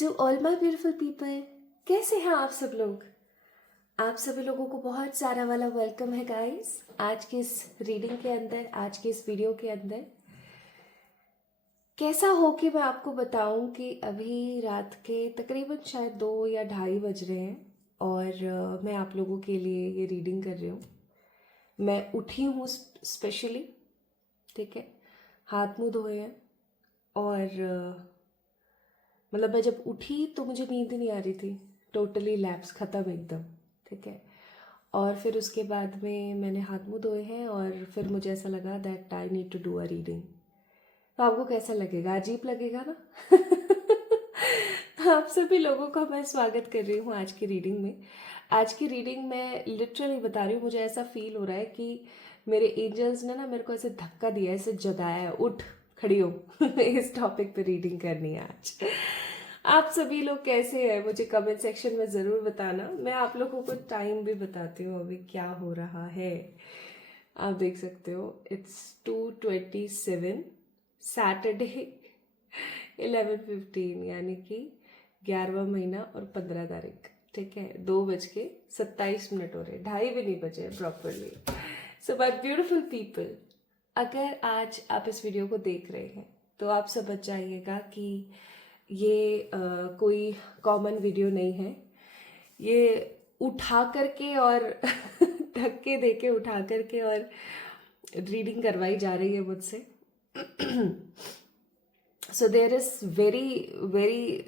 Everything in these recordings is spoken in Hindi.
To all my beautiful people, कैसे हैं आप सब लोग। आप सभी लोगों को बहुत सारा वाला वेलकम है गाइस आज के इस रीडिंग के अंदर, आज के इस वीडियो के अंदर। कैसा हो कि मैं आपको बताऊं कि अभी रात के तकरीबन शायद 2 या 2:30 बज रहे हैं और मैं आप लोगों के लिए ये रीडिंग कर रही हूँ। मैं उठी हूँ स्पेशली, ठीक है, हाथ मुंह धोए हैं और मतलब मैं जब उठी तो मुझे नींद नहीं आ रही थी, टोटली लैप्स ख़त्म एकदम, ठीक है। और फिर उसके बाद में मैंने हाथ मुंह धोए हैं और फिर मुझे ऐसा लगा that I need to do a reading. तो आपको कैसा लगेगा? अजीब लगेगा ना? आप सभी लोगों का मैं स्वागत कर रही हूँ आज की रीडिंग में। आज की रीडिंग में लिटरली बता रही हूँ, मुझे ऐसा फील हो रहा है कि मेरे एंजल्स ने ना मेरे को ऐसे धक्का दिया, ऐसे जगाया है, उठ खड़ी हो इस टॉपिक पे रीडिंग करनी है आज। आप सभी लोग कैसे हैं मुझे कमेंट सेक्शन में ज़रूर बताना। मैं आप लोगों को टाइम भी बताती हूँ अभी क्या हो रहा है। आप देख सकते हो इट्स 2:27 सैटरडे 11:15 यानी कि 11वां महीना और 15 तारीख, ठीक है। 2:27 हो रहे, 2:30 भी नहीं बजे properly. So my beautiful people, अगर आज आप इस वीडियो को देख रहे हैं तो आप समझ जाइएगा कि ये कोई कॉमन वीडियो नहीं है। ये उठा करके और धक्के दे के उठा करके और रीडिंग करवाई जा रही है मुझसे। So there is very very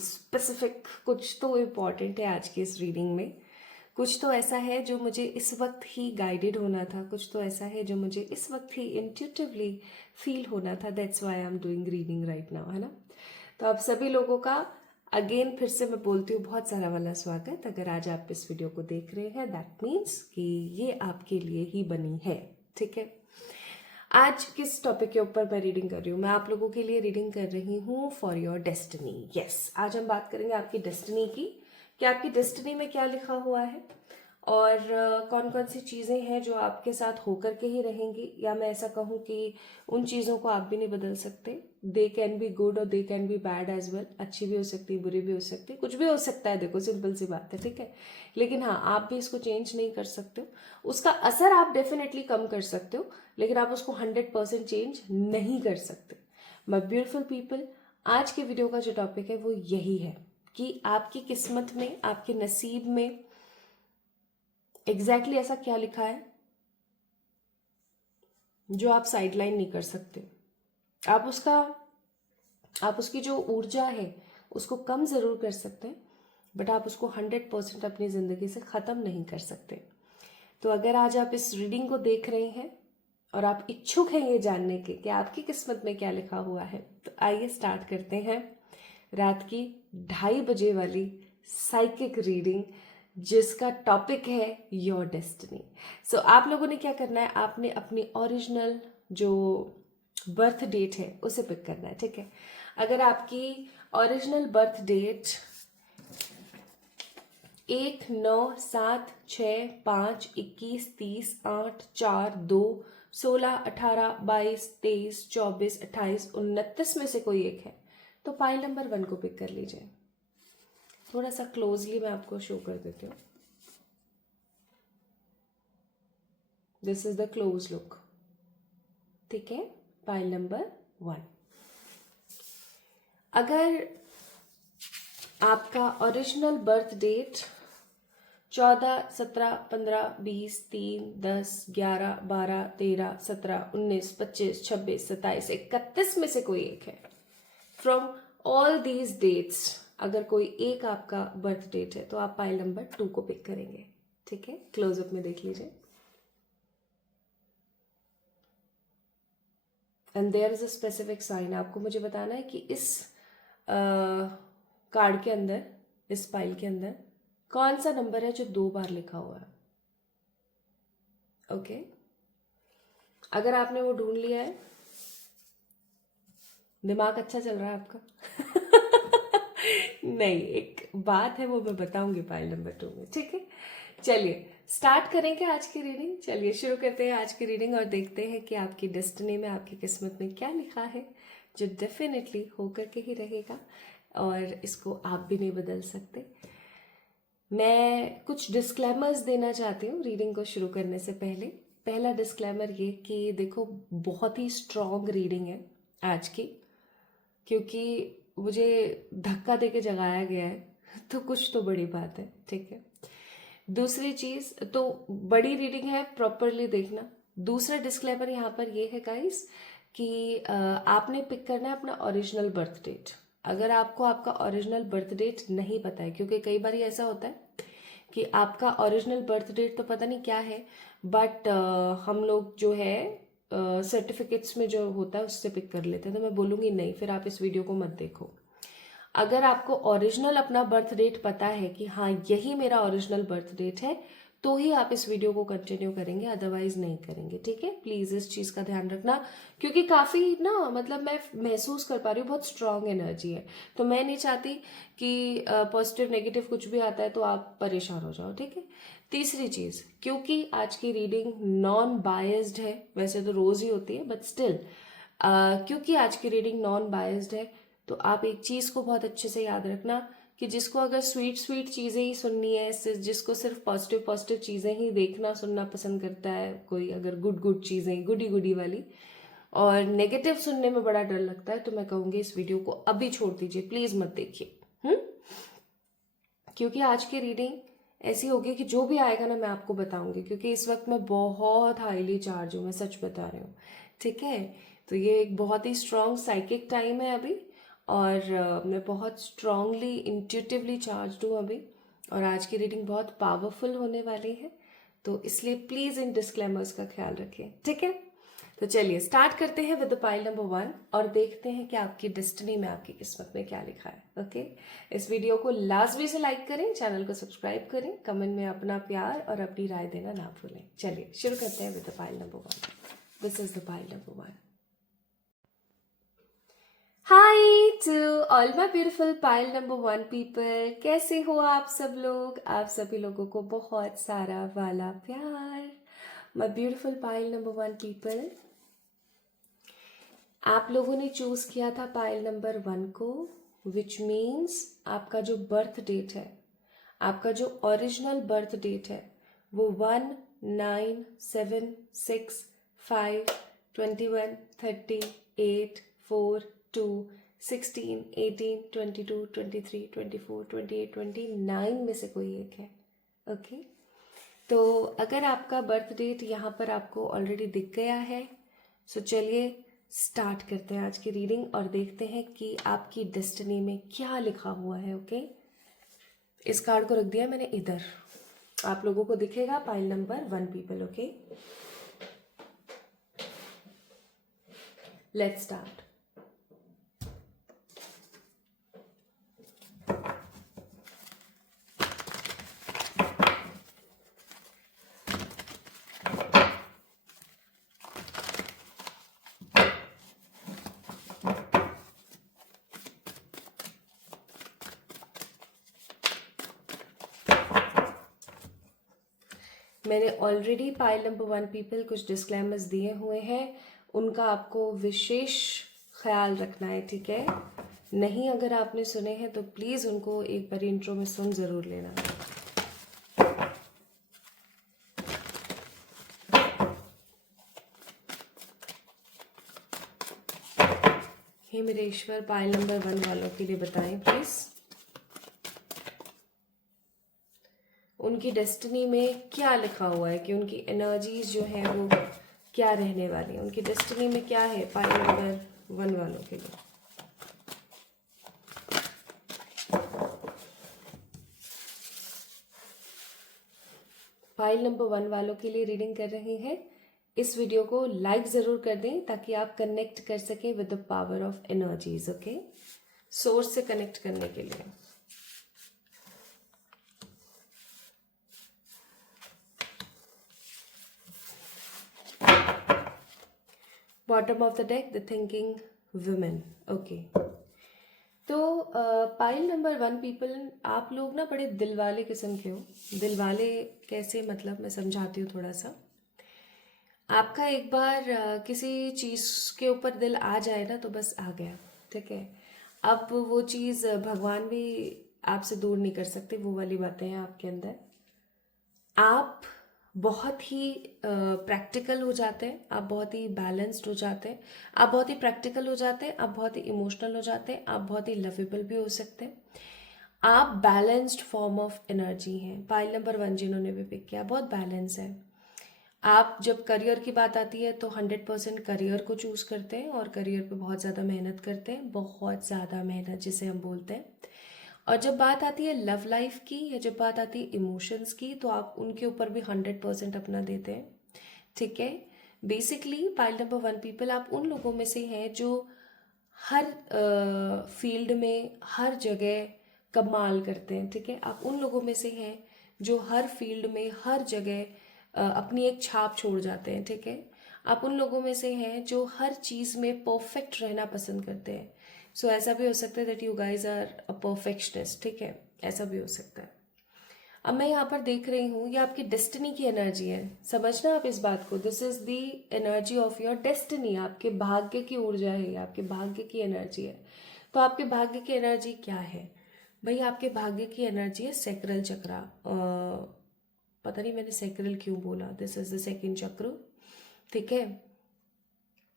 specific, कुछ तो इम्पॉर्टेंट है आज की इस रीडिंग में। कुछ तो ऐसा है जो मुझे इस वक्त ही गाइडेड होना था, कुछ तो ऐसा है जो मुझे इस वक्त ही इंट्यूटिवली फील होना था। That's why I am doing reading right now, है ना। तो आप सभी लोगों का अगेन फिर से मैं बोलती हूँ बहुत सारा वाला स्वागत। अगर आज आप इस वीडियो को देख रहे हैं दैट मीन्स कि ये आपके लिए ही बनी है, ठीक है। आज किस टॉपिक के ऊपर मैं रीडिंग कर रही हूँ? मैं आप लोगों के लिए रीडिंग कर रही हूँ फॉर योर डेस्टिनी। यस, आज हम बात करेंगे आपकी डेस्टिनी की, कि आपकी डेस्टिनी में क्या लिखा हुआ है और कौन कौन सी चीज़ें हैं जो आपके साथ होकर के ही रहेंगी, या मैं ऐसा कहूँ कि उन चीज़ों को आप भी नहीं बदल सकते। दे कैन बी गुड और they can be bad as well, अच्छी भी हो सकती है, बुरी भी हो सकती है, कुछ भी हो सकता है। देखो सिंपल सी बात है, ठीक है। लेकिन हाँ, आप भी इसको चेंज नहीं कर सकते हो। उसका असर आप डेफिनेटली कम कर सकते हो, लेकिन आप उसको 100% चेंज नहीं कर सकते। माय ब्यूटीफुल पीपल, आज के वीडियो का जो टॉपिक है वो यही है कि आपकी किस्मत में, आपके नसीब में एग्जैक्टली ऐसा क्या लिखा है जो आप साइडलाइन नहीं कर सकते। आप उसकी जो ऊर्जा है उसको कम ज़रूर कर सकते हैं, बट आप उसको 100% अपनी ज़िंदगी से ख़त्म नहीं कर सकते। तो अगर आज आप इस रीडिंग को देख रहे हैं और आप इच्छुक हैं ये जानने के कि आपकी किस्मत में क्या लिखा हुआ है, तो आइए स्टार्ट करते हैं रात की 2:30 बजे वाली साइकिक रीडिंग, जिसका टॉपिक है योर डेस्टिनी। सो आप लोगों ने क्या करना है, आपने अपनी ओरिजिनल जो बर्थ डेट है उसे पिक करना है, ठीक है। अगर आपकी ओरिजिनल बर्थ डेट 1, 9, 7, 6, 5, 21, 30, 8, 4, 2, 16, 18, 22, 23, 24, 28, 29 में से कोई एक है तो फाइल नंबर 1 को पिक कर लीजिए। थोड़ा सा क्लोजली मैं आपको शो कर देती हूँ। This is the close look, ठीक है। File number 1। अगर आपका ओरिजिनल बर्थ डेट 14, 17, 15, 20, 3, 10, 11, 12, 13, 17, 19, 25, 26, 27, 31 में से कोई एक है, फ्रॉम ऑल दीज डेट्स अगर कोई एक आपका बर्थ डेट है तो आप फाइल नंबर 2 को पिक करेंगे, ठीक है। क्लोजअप में देख लीजिए। And there is a specific sign. आपको मुझे बताना है कि इस कार्ड के अंदर, इस फाइल के अंदर कौन सा नंबर है जो 2 बार लिखा हुआ है। ओके, अगर आपने वो ढूंढ लिया है, दिमाग अच्छा चल रहा है आपका? नहीं, एक बात है वो मैं बताऊंगी फाइल नंबर 2 में, ठीक है। चलिए स्टार्ट करेंगे आज की रीडिंग। चलिए शुरू करते हैं आज की रीडिंग और देखते हैं कि आपकी डेस्टिनी में, आपकी किस्मत में क्या लिखा है जो डेफिनेटली होकर के ही रहेगा। और इसको आप भी नहीं बदल सकते। मैं कुछ डिस्क्लेमर्स देना चाहती हूँ रीडिंग को शुरू करने से पहले। पहला डिस्क्लेमर ये कि देखो, बहुत ही स्ट्रॉन्ग रीडिंग है आज की, क्योंकि मुझे धक्का देके जगाया गया है तो कुछ तो बड़ी बात है, ठीक है। दूसरी चीज़ तो बड़ी रीडिंग है, प्रॉपरली देखना। दूसरा डिस्क्लेमर यहाँ पर ये है गाइस कि आपने पिक करना है अपना ओरिजिनल बर्थ डेट। अगर आपको आपका ओरिजिनल बर्थ डेट नहीं पता है, क्योंकि कई बार ऐसा होता है कि आपका ओरिजिनल बर्थ डेट तो पता नहीं क्या है, बट हम लोग जो है सर्टिफिकेट्स में जो होता है उससे पिक कर लेते हैं। तो मैं बोलूँगी नहीं, फिर आप इस वीडियो को मत देखो। अगर आपको ओरिजिनल अपना बर्थ डेट पता है कि हाँ यही मेरा ओरिजिनल बर्थ डेट है, तो ही आप इस वीडियो को कंटिन्यू करेंगे, अदरवाइज नहीं करेंगे, ठीक है। प्लीज़ इस चीज़ का ध्यान रखना, क्योंकि काफ़ी ना मतलब मैं महसूस कर पा रही हूँ बहुत स्ट्रांग एनर्जी है। तो मैं नहीं चाहती कि पॉजिटिव नेगेटिव कुछ भी आता है तो आप परेशान हो जाओ, ठीक है। तीसरी चीज़, क्योंकि आज की रीडिंग नॉन बायस्ड है, वैसे तो रोज़ ही होती है बट स्टिल क्योंकि आज की रीडिंग नॉन बायस्ड है, तो आप एक चीज़ को बहुत अच्छे से याद रखना कि जिसको अगर स्वीट स्वीट चीज़ें ही सुननी है, जिसको सिर्फ पॉजिटिव पॉजिटिव चीज़ें ही देखना सुनना पसंद करता है, कोई अगर गुड गुड चीज़ें गुडी गुडी वाली, और नेगेटिव सुनने में बड़ा डर लगता है, तो मैं कहूँगी इस वीडियो को अभी छोड़ दीजिए, प्लीज़ मत देखिए। क्योंकि आज की रीडिंग ऐसी होगी कि जो भी आएगा ना मैं आपको बताऊंगी, क्योंकि इस वक्त मैं बहुत हाईली चार्ज हूँ, मैं सच बता रही हूँ, ठीक है। तो ये एक बहुत ही स्ट्रॉन्ग साइकिक टाइम है अभी, और मैं बहुत स्ट्रांगली इंट्यूटिवली चार्ज हूँ अभी, और आज की रीडिंग बहुत पावरफुल होने वाली है, तो इसलिए प्लीज़ इन डिस्क्लेमर्स का ख्याल रखें, ठीक है। तो चलिए स्टार्ट करते हैं विद द पाइल नंबर 1 और देखते हैं कि आपकी डेस्टिनी में, आपकी किस्मत में क्या लिखा है। ओके, इस वीडियो को लाजमी से लाइक करें, चैनल को सब्सक्राइब करें, कमेंट में अपना प्यार और अपनी राय देना ना भूलें। चलिए शुरू करते हैं with the pile number 1। This is the pile number 1। Hi to all my beautiful pile number 1 people, कैसे हो आप सब लोग? आप सभी लोगों को बहुत सारा वाला प्यार। माई ब्यूटिफुल पाइल नंबर 1 पीपल, आप लोगों ने चूज किया था पाइल नंबर 1 को, विच मीन्स आपका जो बर्थ डेट है, आपका जो ओरिजिनल बर्थ डेट है वो 1, 9, 7, 6, 5, 21, 30, 8, 4, 2, 16, 18, 22, 23, 24, 28, 29 में से कोई एक है। ओके, तो अगर आपका बर्थ डेट यहाँ पर आपको ऑलरेडी दिख गया है, सो चलिए स्टार्ट करते हैं आज की रीडिंग और देखते हैं कि आपकी डेस्टिनी में क्या लिखा हुआ है। ओके, इस कार्ड को रख दिया मैंने इधर, आप लोगों को दिखेगा pile number 1 people. Okay, let's start. मैंने ऑलरेडी पाइल नंबर 1 पीपल कुछ डिस्क्लेमर्स दिए हुए हैं, उनका आपको विशेष ख्याल रखना है, ठीक है। नहीं अगर आपने सुने हैं तो प्लीज़ उनको एक बार इंट्रो में सुन ज़रूर लेना। हे मेरे ईश्वर, पाइल नंबर 1 वालों के लिए बताएं प्लीज़, उनकी डेस्टिनी में क्या लिखा हुआ है, कि उनकी एनर्जीज जो है वो क्या रहने वाली है, उनकी डेस्टिनी में क्या है पाइल नंबर 1 वालों के लिए। पाइल नंबर 1 वालों के लिए रीडिंग कर रहे हैं। इस वीडियो को लाइक ज़रूर कर दें ताकि आप कनेक्ट कर सकें with the power of energies. Okay, source से कनेक्ट करने के लिए। Bottom of the deck, the thinking women. Okay, तो पाइल नंबर 1 पीपल, आप लोग ना बड़े दिल वाले किस्म के हो। दिल वाले कैसे, मतलब मैं समझाती हूँ थोड़ा सा। आपका एक बार किसी चीज़ के ऊपर दिल आ जाए ना तो बस आ गया, ठीक है। अब वो चीज़ भगवान भी आपसे दूर नहीं कर सकते, वो वाली बातें हैं आपके अंदर। आप बहुत ही प्रैक्टिकल हो जाते हैं, आप बहुत ही बैलेंस्ड हो जाते हैं, आप बहुत ही प्रैक्टिकल हो जाते हैं, आप बहुत ही इमोशनल हो जाते हैं, आप बहुत ही लवेबल भी हो सकते हैं। आप बैलेंस्ड फॉर्म ऑफ एनर्जी हैं। पाइल नंबर 1 जिन्होंने भी पिक किया, बहुत बैलेंस है। आप जब करियर की बात आती है तो 100% करियर को चूज करते हैं और करियर पे बहुत ज़्यादा मेहनत करते हैं, बहुत ज़्यादा मेहनत जिसे हम बोलते हैं। और जब बात आती है लव लाइफ की या जब बात आती है इमोशंस की, तो आप उनके ऊपर भी 100% अपना देते हैं। ठीक है, बेसिकली पाइल नंबर 1 पीपल आप उन लोगों में से हैं जो हर फील्ड में हर जगह कमाल करते हैं। ठीक है, आप उन लोगों में से हैं जो हर फील्ड में हर जगह अपनी एक छाप छोड़ जाते हैं। ठीक है, आप उन लोगों में से हैं जो हर चीज़ में परफेक्ट रहना पसंद करते हैं। सो ऐसा भी हो सकता है that you guys are a perfectionist. ठीक है, ऐसा भी हो सकता है। अब मैं यहाँ पर देख रही हूँ ये आपकी डेस्टिनी की एनर्जी है, समझना आप इस बात को। This is the energy of your destiny, आपके भाग्य की ऊर्जा है, ये आपके भाग्य की एनर्जी है। तो आपके भाग्य की एनर्जी क्या है भाई? आपके भाग्य की एनर्जी है सैक्रल चक्रा। पता नहीं मैंने सैक्रल क्यों बोला, दिस इज द सेकंड चक्र। ठीक है,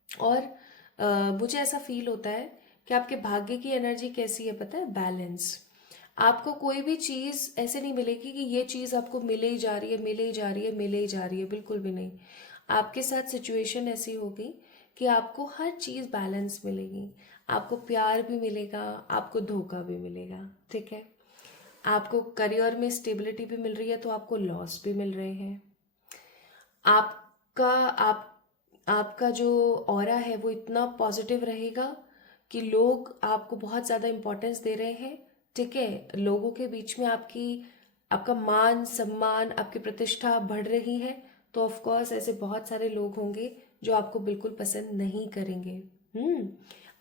और मुझे ऐसा फील होता है कि आपके भाग्य की एनर्जी कैसी है पता है? बैलेंस। आपको कोई भी चीज़ ऐसे नहीं मिलेगी कि ये चीज़ आपको मिले ही जा रही है, मिले ही जा रही है, मिले ही जा रही है, बिल्कुल भी नहीं। आपके साथ सिचुएशन ऐसी होगी कि आपको हर चीज़ बैलेंस मिलेगी। आपको प्यार भी मिलेगा, आपको धोखा भी मिलेगा। ठीक है, आपको करियर में स्टेबिलिटी भी मिल रही है तो आपको लॉस भी मिल रहे हैं। आपका आप आपका जो ऑरा है वो इतना पॉजिटिव रहेगा कि लोग आपको बहुत ज़्यादा इम्पोर्टेंस दे रहे हैं। ठीक है, लोगों के बीच में आपका मान सम्मान, आपकी प्रतिष्ठा बढ़ रही है। तो ऑफ कोर्स ऐसे बहुत सारे लोग होंगे जो आपको बिल्कुल पसंद नहीं करेंगे।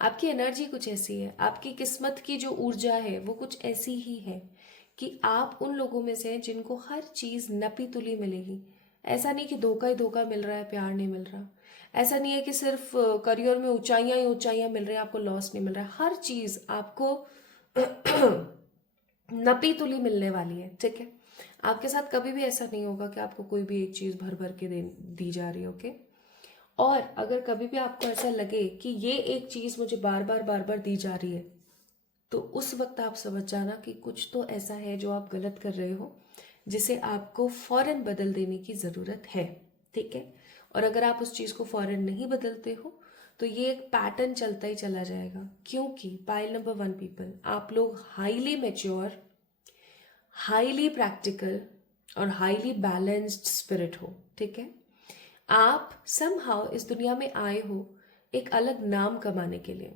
आपकी एनर्जी कुछ ऐसी है, आपकी किस्मत की जो ऊर्जा है वो कुछ ऐसी ही है कि आप उन लोगों में से हैं जिनको हर चीज़ नपी तुली मिलेगी। ऐसा नहीं कि धोखा ही धोखा मिल रहा है, प्यार नहीं मिल रहा। ऐसा नहीं है कि सिर्फ करियर में ऊंचाइयां ही ऊंचाइयां मिल रही हैं, आपको लॉस नहीं मिल रहा है। हर चीज़ आपको नपी तुली मिलने वाली है। ठीक है, आपके साथ कभी भी ऐसा नहीं होगा कि आपको कोई भी एक चीज़ भर भर के दी जा रही है। ओके, और अगर कभी भी आपको ऐसा लगे कि ये एक चीज़ मुझे बार बार दी जा रही है, तो उस वक्त आप समझ जाना कि कुछ तो ऐसा है जो आप गलत कर रहे हो, जिसे आपको फौरन बदल देने की ज़रूरत है। ठीक है, और अगर आप उस चीज़ को फौरन नहीं बदलते हो तो ये एक पैटर्न चलता ही चला जाएगा। क्योंकि पाइल नंबर 1 पीपल आप लोग हाईली मैच्योर, हाईली प्रैक्टिकल और हाईली बैलेंस्ड स्पिरिट हो। ठीक है, आप समहाउ इस दुनिया में आए हो एक अलग नाम कमाने के लिए,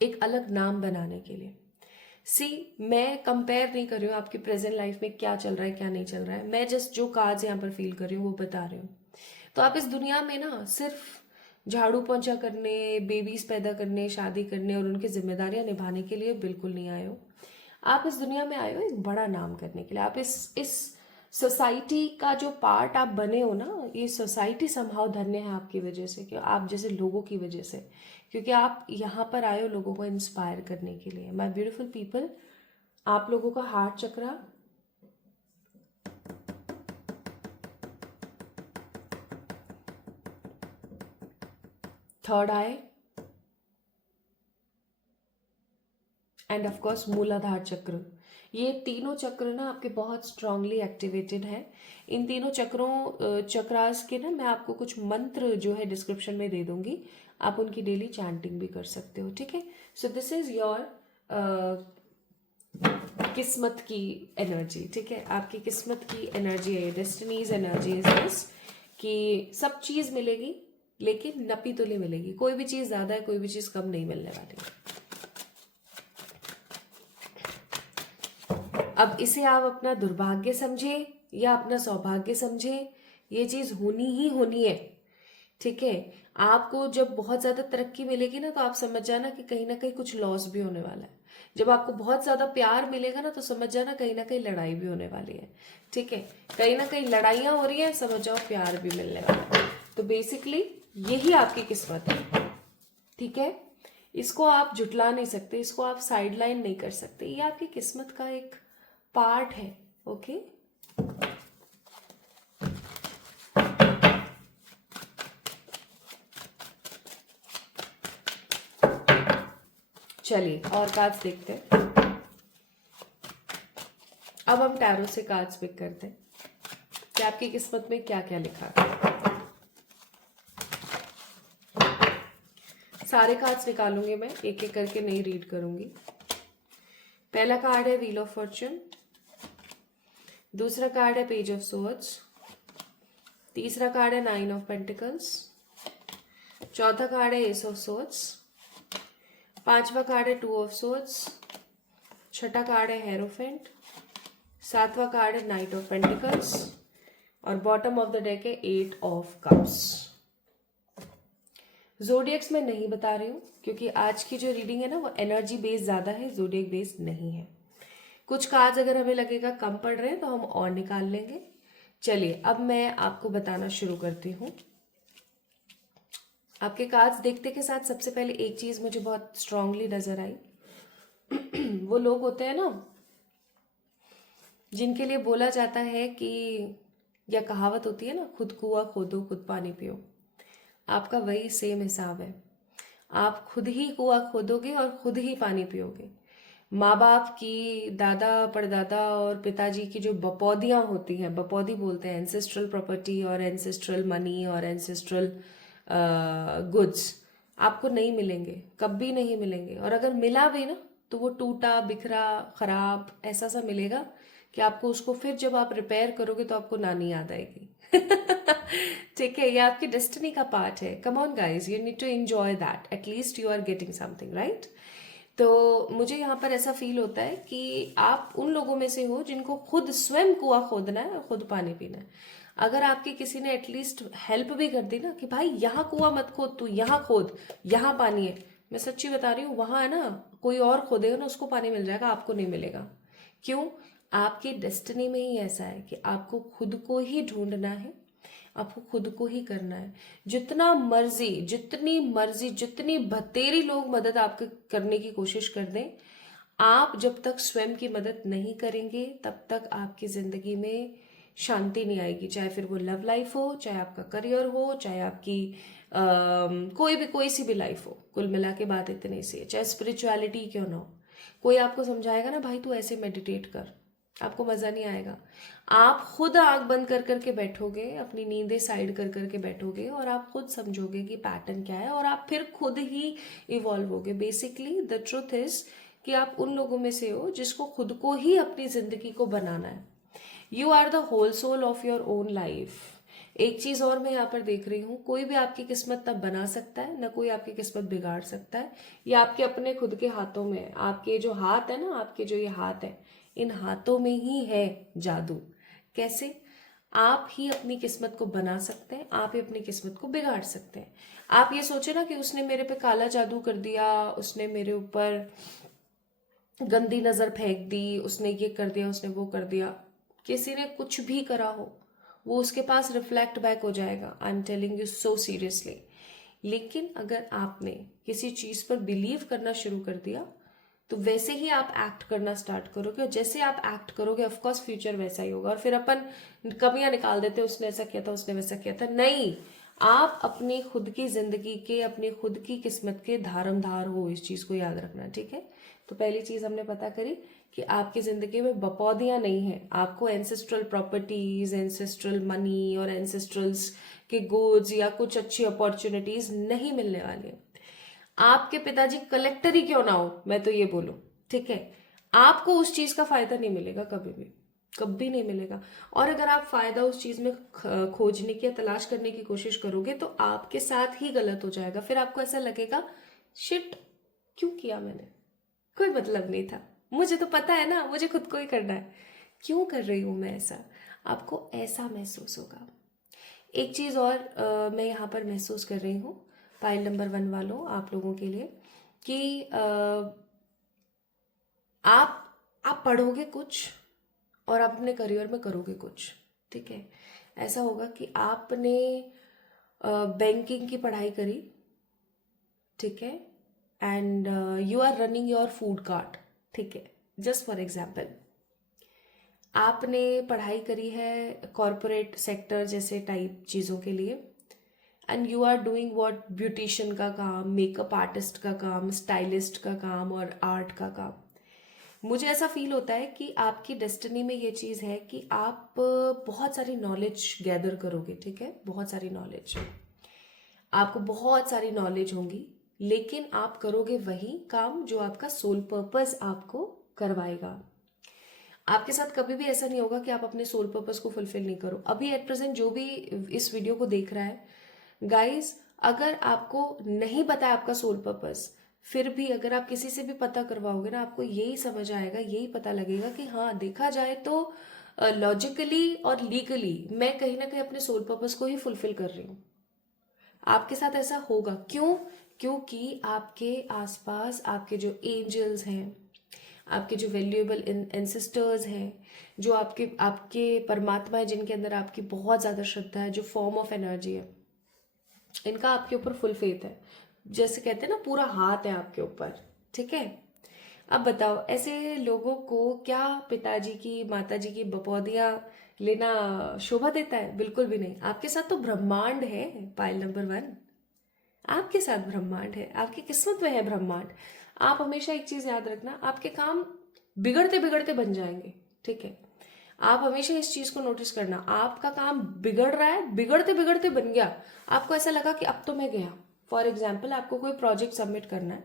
एक अलग नाम बनाने के लिए। सी, मैं कंपेयर नहीं कर रही हूँ आपकी प्रेजेंट लाइफ में क्या चल रहा है क्या नहीं चल रहा है, मैं जस्ट जो कार्ड्स यहाँ पर फील कर रही हूँ वो बता रही हूँ। तो आप इस दुनिया में ना सिर्फ झाड़ू पोंछा करने, बेबीज पैदा करने, शादी करने और उनकी जिम्मेदारियां निभाने के लिए बिल्कुल नहीं आए हो। आप इस दुनिया में आए हो एक बड़ा नाम करने के लिए। आप इस सोसाइटी का जो पार्ट आप बने हो ना, ये सोसाइटी समहाउ धन्य है आपकी वजह से, कि आप जैसे लोगों की वजह से, क्योंकि आप यहाँ पर आए हो लोगों को इंस्पायर करने के लिए। माय ब्यूटीफुल पीपल, आप लोगों का heart chakra third I end of course मूलाधार चक्र, ये तीनों चक्र ना आपके बहुत स्ट्रांगली एक्टिवेटेड है। इन तीनों चक्रास के ना मैं आपको कुछ मंत्र जो है डिस्क्रिप्शन में दे दूंगी, आप उनकी डेली चैंटिंग भी कर सकते हो। ठीक है, सो दिस इज योर किस्मत की एनर्जी। ठीक है, आपकी किस्मत की एनर्जी है, डेस्टिनीज एनर्जी इज दिस, कि सब चीज मिलेगी लेकिन नपी तुली मिलेगी। कोई भी चीज ज्यादा है, कोई भी चीज कम नहीं मिलने वाली। अब इसे आप अपना दुर्भाग्य समझे या अपना सौभाग्य समझे, ये चीज होनी ही होनी है। ठीक है, आपको जब बहुत ज्यादा तरक्की मिलेगी ना तो आप समझ जाना कि कहीं ना कहीं कुछ लॉस भी होने वाला है। जब आपको बहुत ज्यादा प्यार मिलेगा ना तो समझ जाना कहीं ना कहीं लड़ाई भी होने वाली है। ठीक है, कहीं ना कहीं लड़ाइयां हो रही हैं, समझ जाओ प्यार भी मिलने वाला है। तो बेसिकली यही आपकी किस्मत है। ठीक है, इसको आप जुटला नहीं सकते, इसको आप साइड लाइन नहीं कर सकते, ये आपकी किस्मत का एक पार्ट है। ओके, चलिए और कार्ड्स देखते हैं। अब हम टैरो से कार्ड्स पिक करते हैं कि आपकी किस्मत में क्या क्या लिखा है। सारे कार्ड्स निकालूंगी मैं, एक एक करके नहीं रीड करूंगी। पहला कार्ड है व्हील ऑफ फॉर्च्यून, दूसरा कार्ड है पेज ऑफ सोर्ड्स, तीसरा कार्ड है 9 ऑफ पेंटिकल्स, चौथा कार्ड है एस ऑफ सोर्ड्स, पांचवा कार्ड है 2 ऑफ सोर्ड्स, छठा कार्ड है हेरोफेंट, सातवां कार्ड है नाइट ऑफ पेंटिकल्स और बॉटम ऑफ द डेक है 8 ऑफ कप्स। ज़ोडिएक्स में नहीं बता रही हूं क्योंकि आज की जो रीडिंग है ना वो एनर्जी बेस्ड ज्यादा है, ज़ोडिएक बेस्ड नहीं है। कुछ कार्ड्स अगर हमें लगेगा कम पड़ रहे हैं तो हम और निकाल लेंगे। चलिए अब मैं आपको बताना शुरू करती हूँ। आपके कार्ड्स देखते के साथ सबसे पहले एक चीज मुझे बहुत स्ट्रांगली नजर आई। वो लोग होते हैं ना जिनके लिए बोला जाता है कि, या कहावत होती है ना, खुद कुआं खोदो खुद पानी पियो। आपका वही सेम हिसाब है, आप खुद ही कुआं खोदोगे और खुद ही पानी पियोगे। माँ बाप की, दादा परदादा और पिताजी की जो बपौदियाँ होती हैं, बपौदी बोलते हैं एंसेस्ट्रल प्रॉपर्टी और एंसेस्ट्रल मनी और एंसेस्ट्रल गुड्स, आपको नहीं मिलेंगे, कभी नहीं मिलेंगे। और अगर मिला भी ना तो वो टूटा बिखरा खराब ऐसा सा मिलेगा कि आपको उसको फिर जब आप रिपेयर करोगे तो आपको नानी याद आएगी। ठीक है, ये आपकी डेस्टिनी का पार्ट है। Come on guys, you need to enjoy that, at least you are getting something, right. तो मुझे यहाँ पर ऐसा फील होता है कि आप उन लोगों में से हो जिनको खुद स्वयं कुआं खोदना है और खुद पानी पीना है। अगर आपकी किसी ने एटलीस्ट हेल्प भी कर दी ना कि भाई यहाँ कुआं मत खोद, तू यहाँ खोद, यहाँ पानी है, मैं सच्ची बता रही हूँ, वहां है ना कोई और खोदेगा ना उसको पानी मिल जाएगा, आपको नहीं मिलेगा। क्यों? आपकी डेस्टिनी में ही ऐसा है कि आपको खुद को ही ढूंढना है, आपको खुद को ही करना है। जितना मर्जी, जितनी मर्जी, जितनी भतेरी लोग मदद आपके करने की कोशिश कर दें, आप जब तक स्वयं की मदद नहीं करेंगे तब तक आपकी जिंदगी में शांति नहीं आएगी। चाहे फिर वो लव लाइफ हो, चाहे आपका करियर हो, चाहे आपकी कोई सी भी लाइफ हो। कुल मिला के बात इतनी सी है। चाहे स्पिरिचुअलिटी क्यों ना हो, कोई आपको समझाएगा ना भाई तू ऐसे मेडिटेट कर, आपको मजा नहीं आएगा। आप खुद आंख बंद कर करके बैठोगे, अपनी नींदें साइड कर करके बैठोगे और आप खुद समझोगे कि पैटर्न क्या है और आप फिर खुद ही इवॉल्व होगे। बेसिकली द ट्रुथ इज कि आप उन लोगों में से हो जिसको खुद को ही अपनी जिंदगी को बनाना है। You are the whole soul of your own life. एक चीज और मैं यहाँ पर देख रही हूँ, कोई भी आपकी किस्मत ना बना सकता है ना कोई आपकी किस्मत बिगाड़ सकता है। ये आपके अपने खुद के हाथों में है। आपके जो हाथ है ना, आपके जो ये हाथ है, इन हाथों में ही है जादू। कैसे? आप ही अपनी किस्मत को बना सकते हैं, आप ही अपनी किस्मत को बिगाड़ सकते हैं। आप ये सोचे ना कि उसने मेरे पे काला जादू कर दिया, उसने मेरे ऊपर गंदी नजर फेंक दी, उसने ये कर दिया, उसने वो कर दिया। किसी ने कुछ भी करा हो वो उसके पास रिफ्लेक्ट बैक हो जाएगा। I am telling you so seriously. लेकिन अगर आपने किसी चीज पर बिलीव करना शुरू कर दिया तो वैसे ही आप एक्ट करना स्टार्ट करोगे और जैसे आप एक्ट करोगे ऑफकोर्स फ्यूचर वैसा ही होगा। और फिर अपन कमियां निकाल देते हैं, उसने ऐसा किया था, उसने वैसा किया था। नहीं, आप अपनी खुद की जिंदगी के, अपनी खुद की किस्मत के धारमधार हो, इस चीज को याद रखना, ठीक है। तो पहली चीज हमने पता करी कि आपकी जिंदगी में बपौदियां नहीं है, आपको एंसेस्ट्रल प्रॉपर्टीज, एंसेस्ट्रल मनी और एंसेस्ट्रल्स के गुड्स या कुछ अच्छी अपॉर्चुनिटीज नहीं मिलने वाली है। आपके पिताजी कलेक्टर ही क्यों ना हो, मैं तो ये बोलूं, ठीक है, आपको उस चीज का फायदा नहीं मिलेगा कभी भी, कभी नहीं मिलेगा। और अगर आप फायदा उस चीज में खोजने की या तलाश करने की कोशिश करोगे तो आपके साथ ही गलत हो जाएगा। फिर आपको ऐसा लगेगा शिट, क्यों किया मैंने, कोई मतलब नहीं था, मुझे तो पता है ना, मुझे खुद को ही करना है, क्यों कर रही हूं मैं ऐसा। आपको ऐसा महसूस होगा। एक चीज और मैं यहाँ पर महसूस कर रही हूँ पाइल नंबर 1 वालों, आप लोगों के लिए, कि आप पढ़ोगे कुछ और आप अपने करियर में करोगे कुछ, ठीक है। ऐसा होगा कि आपने बैंकिंग की पढ़ाई करी, ठीक है, and you are running your food cart, ठीक है, जस्ट फॉर एग्जाम्पल आपने पढ़ाई करी है कॉरपोरेट सेक्टर जैसे टाइप चीज़ों के लिए, and you are doing what, beautician का काम, मेकअप आर्टिस्ट का काम, स्टाइलिस्ट का काम और आर्ट का काम। मुझे ऐसा फील होता है कि आपकी डेस्टिनी में ये चीज़ है कि आप बहुत सारी नॉलेज गैदर करोगे, ठीक है, बहुत सारी नॉलेज, आपको बहुत सारी नॉलेज होंगी, लेकिन आप करोगे वही काम जो आपका सोल पर्पस आपको करवाएगा। आपके साथ कभी भी ऐसा नहीं होगा कि आप अपने सोल पर्पस को फुलफिल नहीं करो। अभी एट प्रेजेंट जो भी इस वीडियो को देख रहा है गाइस, अगर आपको नहीं पता है आपका सोल पर्पस, फिर भी अगर आप किसी से भी पता करवाओगे ना, आपको यही समझ आएगा, यही पता लगेगा कि हाँ, देखा जाए तो लॉजिकली और लीगली मैं कहीं ना कहीं अपने सोल पर्पस को ही फुलफिल कर रही हूँ। आपके साथ ऐसा होगा, क्यों? क्योंकि आपके आसपास आपके जो एंजल्स हैं, आपके जो वैल्यूएबल एंसेस्टर्स हैं, जो आपके आपके परमात्मा है, जिनके अंदर आपकी बहुत ज़्यादा श्रद्धा है, जो फॉर्म ऑफ एनर्जी है, इनका आपके ऊपर फुल फेथ है। जैसे कहते हैं ना, पूरा हाथ है आपके ऊपर, ठीक है। अब बताओ, ऐसे लोगों को क्या पिताजी की, माताजी की बपौदियाँ लेना शोभा देता है? बिल्कुल भी नहीं। आपके साथ तो ब्रह्मांड है, पाइल नंबर 1, आपके साथ ब्रह्मांड है, आपकी किस्मत में है ब्रह्मांड। आप हमेशा एक चीज याद रखना, आपके काम बिगड़ते बिगड़ते बन जाएंगे, ठीक है। आप हमेशा इस चीज को नोटिस करना, आपका काम बिगड़ रहा है, बिगड़ते बिगड़ते बन गया, आपको ऐसा लगा कि अब तो मैं गया। फॉर एग्जाम्पल, आपको कोई प्रोजेक्ट सबमिट करना है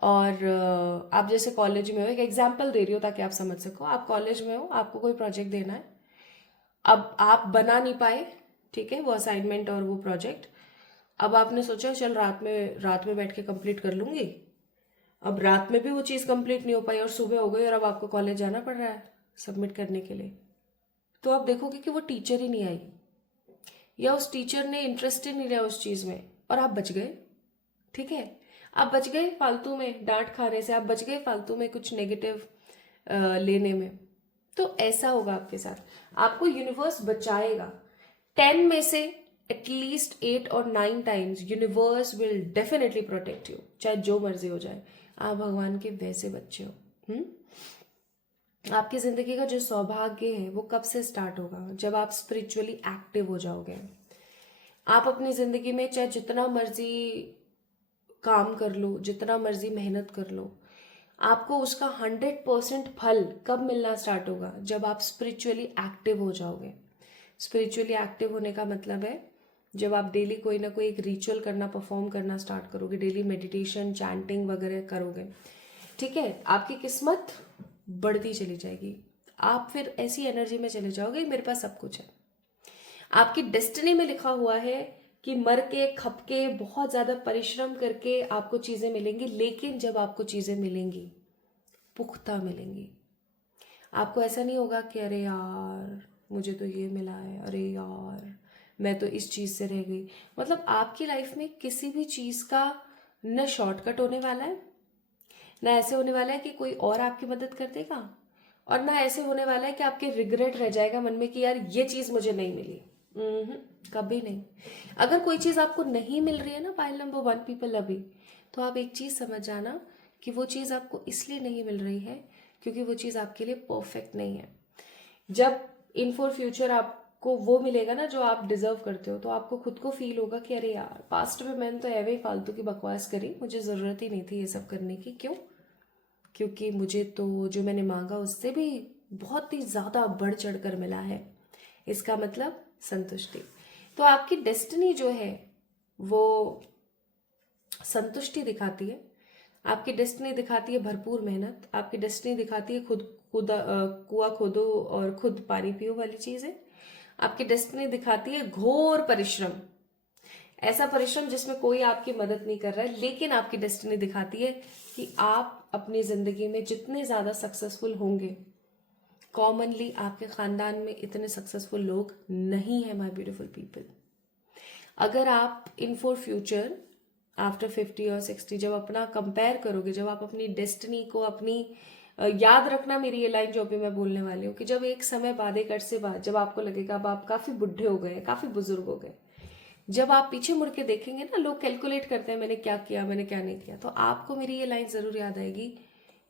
और आप जैसे कॉलेज में हो, एक एग्जाम्पल दे रही हो ताकि आप समझ सको, आप कॉलेज में हो, आपको कोई प्रोजेक्ट देना है, अब आप बना नहीं पाए, ठीक है, वो असाइनमेंट और वो प्रोजेक्ट। अब आपने सोचा चल रात में बैठ के कंप्लीट कर लूंगी। अब रात में भी वो चीज़ कंप्लीट नहीं हो पाई और सुबह हो गई और अब आपको कॉलेज जाना पड़ रहा है सबमिट करने के लिए। तो आप देखोगे कि वो टीचर ही नहीं आई, या उस टीचर ने इंटरेस्ट ही नहीं लिया उस चीज़ में, और आप बच गए, ठीक है। आप बच गए फालतू में डांट खाने से, आप बच गए फालतू में कुछ नेगेटिव लेने में। तो ऐसा होगा आपके साथ, आपको यूनिवर्स बचाएगा। 10 में से एटलीस्ट 8 और 9 times universe will definitely protect you, चाहे जो मर्जी हो जाए। आप भगवान के वैसे बच्चे हो। आपकी जिंदगी का जो सौभाग्य है वो कब से स्टार्ट होगा? जब आप स्पिरिचुअली एक्टिव हो जाओगे। आप अपनी जिंदगी में चाहे जितना मर्जी काम कर लो, जितना मर्जी मेहनत कर लो, आपको उसका 100% फल कब मिलना स्टार्ट होगा? जब आप स्पिरिचुअली एक्टिव हो जाओगे। स्पिरिचुअली एक्टिव होने का मतलब है जब आप डेली कोई ना कोई एक रिचुअल करना, परफॉर्म करना स्टार्ट करोगे, डेली मेडिटेशन, चैंटिंग वगैरह करोगे, ठीक है, आपकी किस्मत बढ़ती चली जाएगी। आप फिर ऐसी एनर्जी में चले जाओगे, मेरे पास सब कुछ है। आपकी डेस्टिनी में लिखा हुआ है कि मर के, खप के, बहुत ज्यादा परिश्रम करके आपको चीजें मिलेंगी, लेकिन जब आपको चीजें मिलेंगी, पुख्ता मिलेंगी। आपको ऐसा नहीं होगा कि अरे यार मुझे तो ये मिला है, अरे यार मैं तो इस चीज से रह गई। मतलब आपकी लाइफ में किसी भी चीज का न शॉर्टकट होने वाला है, ना ऐसे होने वाला है कि कोई और आपकी मदद कर देगा, और ना ऐसे होने वाला है कि आपके रिग्रेट रह जाएगा मन में कि यार ये चीज मुझे नहीं मिली। कभी नहीं। अगर कोई चीज आपको नहीं मिल रही है ना, पाइल नंबर 1 पीपल, अभी तो आप एक चीज समझ जाना कि वो चीज आपको इसलिए नहीं मिल रही है क्योंकि वो चीज आपके लिए परफेक्ट नहीं है। जब इन फॉर फ्यूचर आपको वो मिलेगा ना जो आप डिजर्व करते हो, तो आपको खुद को फील होगा कि अरे यार पास्ट में मैंने तो एवे ही फालतू की बकवास करी, मुझे जरूरत ही नहीं थी ये सब करने की। क्यों? क्योंकि मुझे तो जो मैंने मांगा उससे भी बहुत ही ज्यादा बढ़ चढ़ कर मिला है। इसका मतलब संतुष्टि। तो आपकी डेस्टिनी जो है वो संतुष्टि दिखाती है। आपकी डेस्टिनी दिखाती है भरपूर मेहनत। आपकी डेस्टिनी दिखाती है खुद कुआं खोदो और खुद पानी पियो वाली चीज है। आपकी डेस्टिनी दिखाती है घोर परिश्रम, ऐसा परिश्रम जिसमें कोई आपकी मदद नहीं कर रहा है। लेकिन आपकी डेस्टिनी दिखाती है कि आप अपनी जिंदगी में जितने ज्यादा सक्सेसफुल होंगे, कॉमनली आपके खानदान में इतने सक्सेसफुल लोग नहीं है माय ब्यूटीफुल पीपल। अगर आप इन फॉर फ्यूचर आफ्टर 50 और 60 जब अपना कंपेयर करोगे, जब आप अपनी डेस्टिनी को अपनी याद रखना मेरी ये लाइन जो भी मैं बोलने वाली हूँ, कि जब एक समय बाद, एक अरसे बाद जब आपको लगेगा अब आप काफी बुढ़े हो गए, काफी बुजुर्ग हो गए, जब आप पीछे मुड़ के देखेंगे ना, लोग कैलकुलेट करते हैं मैंने क्या किया, मैंने क्या नहीं किया, तो आपको मेरी ये लाइन ज़रूर याद आएगी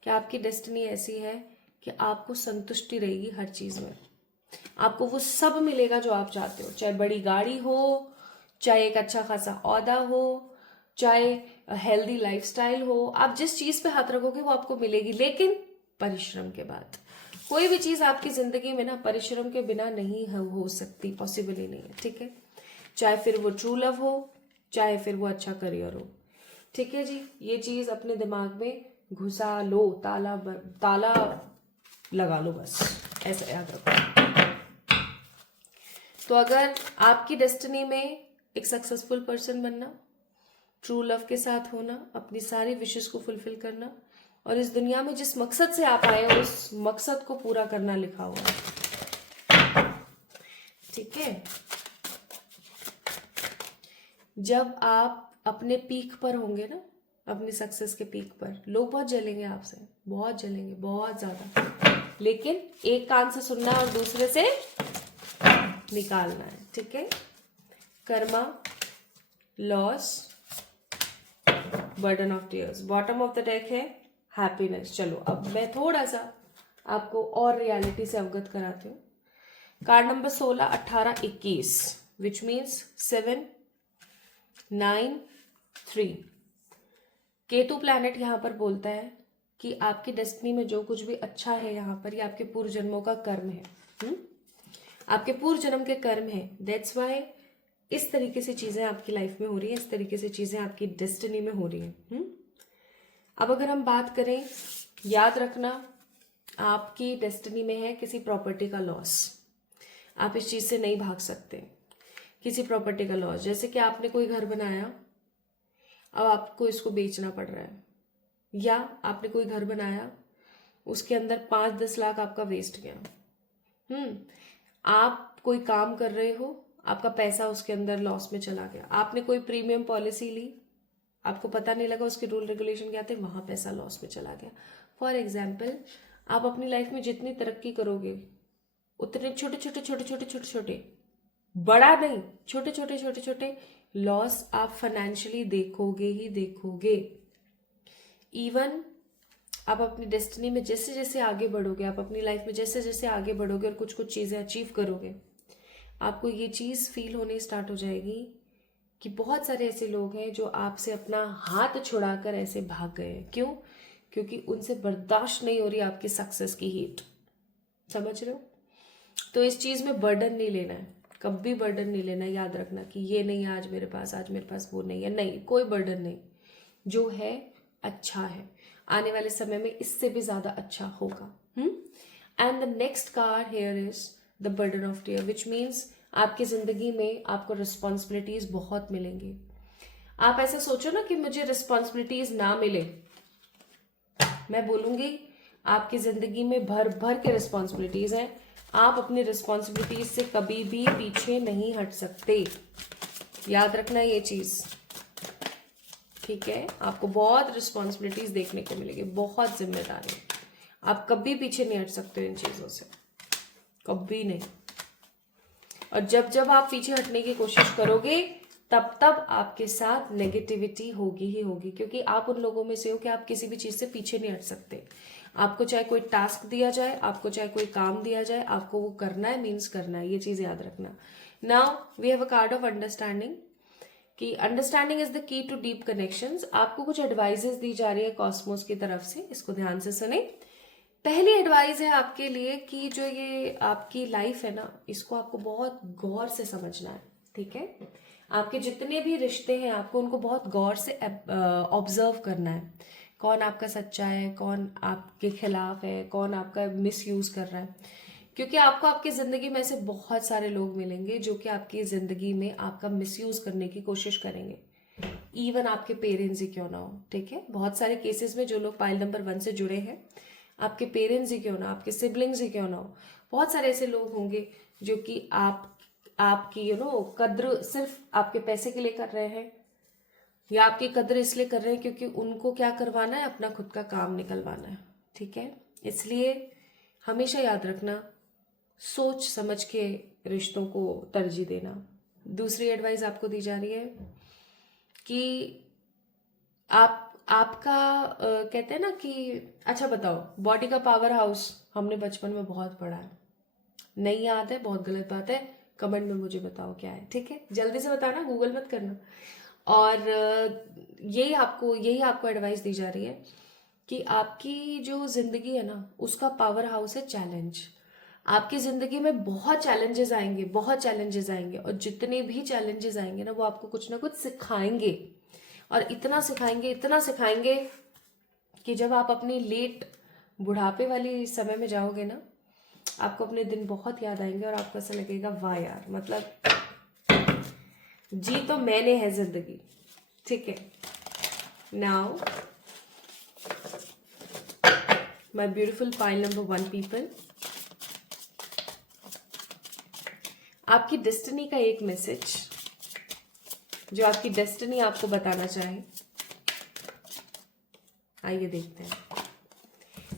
कि आपकी डेस्टिनी ऐसी है कि आपको संतुष्टि रहेगी हर चीज़ में। आपको वो सब मिलेगा जो आप चाहते हो, चाहे बड़ी गाड़ी हो, चाहे एक अच्छा खासा औहदा हो, चाहे हेल्दी लाइफस्टाइल हो, आप जिस चीज़ पे हाथ रखोगे वो आपको मिलेगी, लेकिन परिश्रम के बाद। कोई भी चीज़ आपकी ज़िंदगी में ना परिश्रम के बिना नहीं हो सकती, पॉसिबल ही नहीं है, ठीक है। चाहे फिर वो ट्रू लव हो, चाहे फिर वो अच्छा करियर हो, ठीक है जी। ये चीज़ अपने दिमाग में घुसा लो, ताला लगा लो, बस ऐसा याद रखो। तो अगर आपकी डेस्टिनी में एक सक्सेसफुल पर्सन बनना, ट्रू लव के साथ होना, अपनी सारी विशेष को फुलफिल करना और इस दुनिया में जिस मकसद से आप आए हो उस मकसद को पूरा करना लिखा हुआ है, ठीक है। जब आप अपने पीक पर होंगे ना, अपनी सक्सेस के पीक पर, लोग बहुत जलेंगे आपसे, बहुत जलेंगे, बहुत ज्यादा, लेकिन एक कान से सुनना है और दूसरे से निकालना है, ठीक है। Karma, loss, burden of tears, bottom of the deck है हैप्पीनेस। चलो अब मैं थोड़ा सा आपको और रियलिटी से अवगत कराती हूँ। Card number 16, 18, 21, which means 7, 9, 3। Ketu planet यहाँ पर बोलता है कि आपकी डेस्टिनी में जो कुछ भी अच्छा है यहाँ पर, ये आपके पूर्व जन्मों का कर्म है। आपके पूर्व जन्म के कर्म है, दैट्स वाई इस तरीके से चीजें आपकी लाइफ में हो रही है, इस तरीके से चीजें आपकी डेस्टिनी में हो रही है। अब अगर हम बात करें, याद रखना आपकी डेस्टिनी में है किसी प्रॉपर्टी का लॉस, आप इस चीज से नहीं भाग सकते। किसी प्रॉपर्टी का लॉस, जैसे कि आपने कोई घर बनाया, अब आपको इसको बेचना पड़ रहा है, या आपने कोई घर बनाया उसके अंदर 5-10 लाख आपका वेस्ट गया। आप कोई काम कर रहे हो, आपका पैसा उसके अंदर लॉस में चला गया। आपने कोई प्रीमियम पॉलिसी ली, आपको पता नहीं लगा उसके रूल रेगुलेशन क्या थे, वहां पैसा लॉस में चला गया। फॉर एग्जाम्पल, आप अपनी लाइफ में जितनी तरक्की करोगे उतने छोटे छोटे छोटे छोटे छोटे छोटे, बड़ा नहीं, छोटे छोटे छोटे छोटे लॉस आप फाइनेंशियली देखोगे ही देखोगे। इवन आप अपनी डेस्टिनी में जैसे जैसे आगे बढ़ोगे, आप अपनी लाइफ में जैसे जैसे आगे बढ़ोगे और कुछ कुछ चीज़ें अचीव करोगे, आपको ये चीज़ फील होने स्टार्ट हो जाएगी कि बहुत सारे ऐसे लोग हैं जो आपसे अपना हाथ छुड़ाकर ऐसे भाग गए हैं। क्यों? क्योंकि उनसे बर्दाश्त नहीं हो रही आपकी सक्सेस की हीट। समझ रहे हो? तो इस चीज़ में बर्डन नहीं लेना है, कभी बर्डन नहीं लेना है। याद रखना कि ये नहीं है आज मेरे पास वो नहीं है, नहीं, कोई बर्डन नहीं। जो है अच्छा है, आने वाले समय में इससे भी ज्यादा अच्छा होगा। And the next card here is the burden of tear, which means आपकी जिंदगी में आपको रिस्पॉन्सिबिलिटीज बहुत मिलेंगी। आप ऐसा सोचो ना कि मुझे रिस्पॉन्सिबिलिटीज ना मिले, मैं बोलूंगी आपकी जिंदगी में भर भर के रिस्पॉन्सिबिलिटीज हैं। आप अपनी रिस्पॉन्सिबिलिटीज से कभी भी पीछे नहीं हट सकते, याद रखना ये चीज, ठीक है। आपको बहुत रिस्पॉन्सिबिलिटीज देखने को मिलेगी, बहुत जिम्मेदारी, आप कभी पीछे नहीं हट सकते इन चीजों से, कभी नहीं। और जब जब आप पीछे हटने की कोशिश करोगे तब तब आपके साथ नेगेटिविटी होगी ही होगी, क्योंकि आप उन लोगों में से हो कि आप किसी भी चीज से पीछे नहीं हट सकते। आपको चाहे कोई टास्क दिया जाए, आपको चाहे कोई काम दिया जाए, आपको वो करना है, मीन्स करना है, ये चीज याद रखना। Now we have a card of understanding, कि understanding is the key to deep connections. आपको कुछ एडवाइजेस दी जा रही है कॉस्मोस की तरफ से, इसको ध्यान से सुने। पहली एडवाइस है आपके लिए कि जो ये आपकी लाइफ है ना, इसको आपको बहुत गौर से समझना है, ठीक है। आपके जितने भी रिश्ते हैं आपको उनको बहुत गौर से ऑब्जर्व करना है। कौन आपका सच्चा है, कौन आपके खिलाफ है, कौन आपका मिसयूज कर रहा है, क्योंकि आपको आपकी जिंदगी में ऐसे बहुत सारे लोग मिलेंगे जो कि आपकी जिंदगी में आपका मिसयूज करने की कोशिश करेंगे। इवन आपके पेरेंट्स ही क्यों ना हो, ठीक है। बहुत सारे केसेस में जो लोग पाइल नंबर 1 से जुड़े हैं, आपके पेरेंट्स ही क्यों ना, आपके सिबलिंग्स ही क्यों ना हो, बहुत सारे ऐसे लोग होंगे जो कि आपकी कद्र सिर्फ आपके पैसे के लिए कर रहे हैं, या आपकी कद्र इसलिए कर रहे हैं क्योंकि उनको क्या करवाना है, अपना खुद का काम निकलवाना है, ठीक है। इसलिए हमेशा याद रखना, सोच समझ के रिश्तों को तरजीह देना, दूसरी एडवाइस आपको दी जा रही है कि आपका कहते हैं ना कि अच्छा बताओ, बॉडी का पावर हाउस हमने बचपन में बहुत पढ़ा है, नहीं याद है, बहुत गलत बात है, कमेंट में मुझे बताओ क्या है, ठीक है, जल्दी से बताना, गूगल मत करना। और यही आपको एडवाइस दी जा रही है कि आपकी जो जिंदगी है ना, उसका पावर हाउस है चैलेंज। आपकी जिंदगी में बहुत चैलेंजेस आएंगे, बहुत चैलेंजेस आएंगे, और जितने भी चैलेंजेस आएंगे ना, वो आपको कुछ ना कुछ सिखाएंगे, और इतना सिखाएंगे, इतना सिखाएंगे कि जब आप अपनी लेट बुढ़ापे वाली समय में जाओगे ना, आपको अपने दिन बहुत याद आएंगे, और आपको ऐसा लगेगा वाह यार, मतलब जी तो मैंने है जिंदगी, ठीक है। Now my beautiful pile number 1 people, आपकी डेस्टिनी का एक मैसेज जो आपकी डेस्टिनी आपको बताना चाहे, आइए देखते हैं।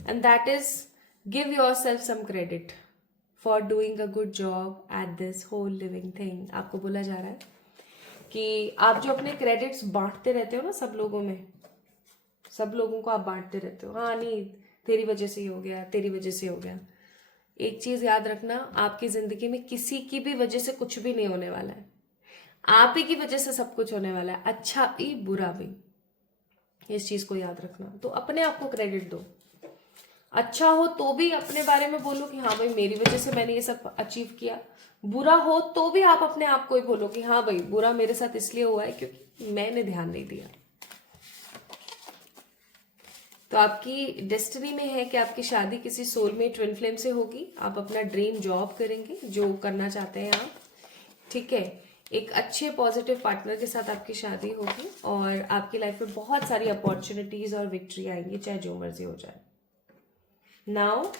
And that is give yourself some credit for doing a good job at this whole living thing. आपको बोला जा रहा है कि आप जो अपने क्रेडिट्स बांटते रहते हो ना सब लोगों में, सब लोगों को आप बांटते रहते हो, हाँ नहीं तेरी वजह से ही हो गया, तेरी वजह से हो गया। एक चीज याद रखना, आपकी जिंदगी में किसी की भी वजह से कुछ भी नहीं होने वाला है, आप ही की वजह से सब कुछ होने वाला है, अच्छा भी बुरा भी, इस चीज को याद रखना। तो अपने आप को क्रेडिट दो, अच्छा हो तो भी अपने बारे में बोलो कि हाँ भाई मेरी वजह से मैंने ये सब अचीव किया, बुरा हो तो भी आप अपने आप को ही बोलो कि हाँ भाई बुरा मेरे साथ इसलिए हुआ है क्योंकि मैंने ध्यान नहीं दिया। तो आपकी डेस्टिनी में है कि आपकी शादी किसी सोलमेट ट्विन फ्लेम से होगी, आप अपना ड्रीम जॉब करेंगे जो करना चाहते हैं आप, ठीक है, एक अच्छे पॉजिटिव पार्टनर के साथ आपकी शादी होगी, और आपकी लाइफ में बहुत सारी अपॉर्चुनिटीज और विक्ट्री आएंगी, चाहे जो मर्जी हो जाए। Now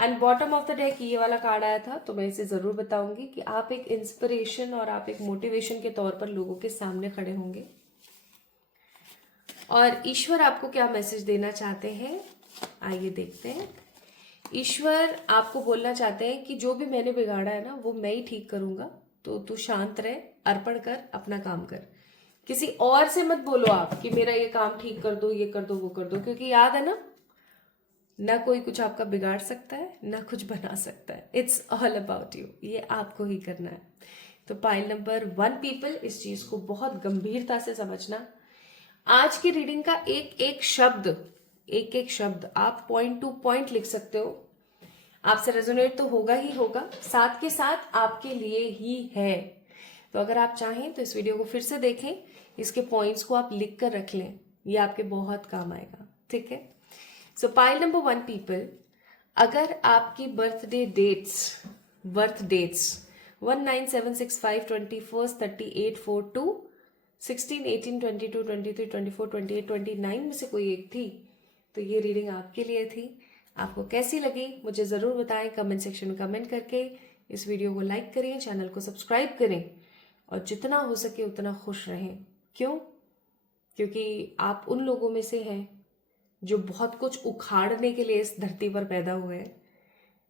and bottom of the deck ये वाला कार्ड आया था, तो मैं इसे जरूर बताऊंगी कि आप एक इंस्पिरेशन और आप एक मोटिवेशन के तौर पर लोगों के सामने खड़े होंगे, और ईश्वर आपको क्या मैसेज देना चाहते हैं, आइए देखते हैं। ईश्वर आपको बोलना चाहते हैं कि जो भी मैंने बिगाड़ा है ना वो मैं ही ठीक करूंगा, तो तू शांत रह, अर्पण कर, अपना काम कर, किसी और से मत बोलो आप कि मेरा ये काम ठीक कर दो, ये कर दो, वो कर दो, क्योंकि याद है ना कोई कुछ आपका बिगाड़ सकता है, ना कुछ बना सकता है, इट्स ऑल अबाउट यू, ये आपको ही करना है। तो पाइल नंबर 1 पीपल, इस चीज को बहुत गंभीरता से समझना। आज की रीडिंग का एक एक शब्द आप पॉइंट टू पॉइंट लिख सकते हो, आपसे रेजोनेट तो होगा ही होगा, साथ के साथ आपके लिए ही है। तो अगर आप चाहें तो इस वीडियो को फिर से देखें, इसके पॉइंट्स को आप लिख कर रख लें, ये आपके बहुत काम आएगा, ठीक है। सो पाइल नंबर 1 पीपल, अगर आपकी बर्थ डेट्स 19765 21 38 42 16 18 22 23 24 28 29 में से कोई एक थी, तो ये रीडिंग आपके लिए थी। आपको कैसी लगी मुझे ज़रूर बताएं कमेंट सेक्शन में कमेंट करके। इस वीडियो को लाइक करें, चैनल को सब्सक्राइब करें, और जितना हो सके उतना खुश रहें। क्यों? क्योंकि आप उन लोगों में से हैं जो बहुत कुछ उखाड़ने के लिए इस धरती पर पैदा हुए हैं।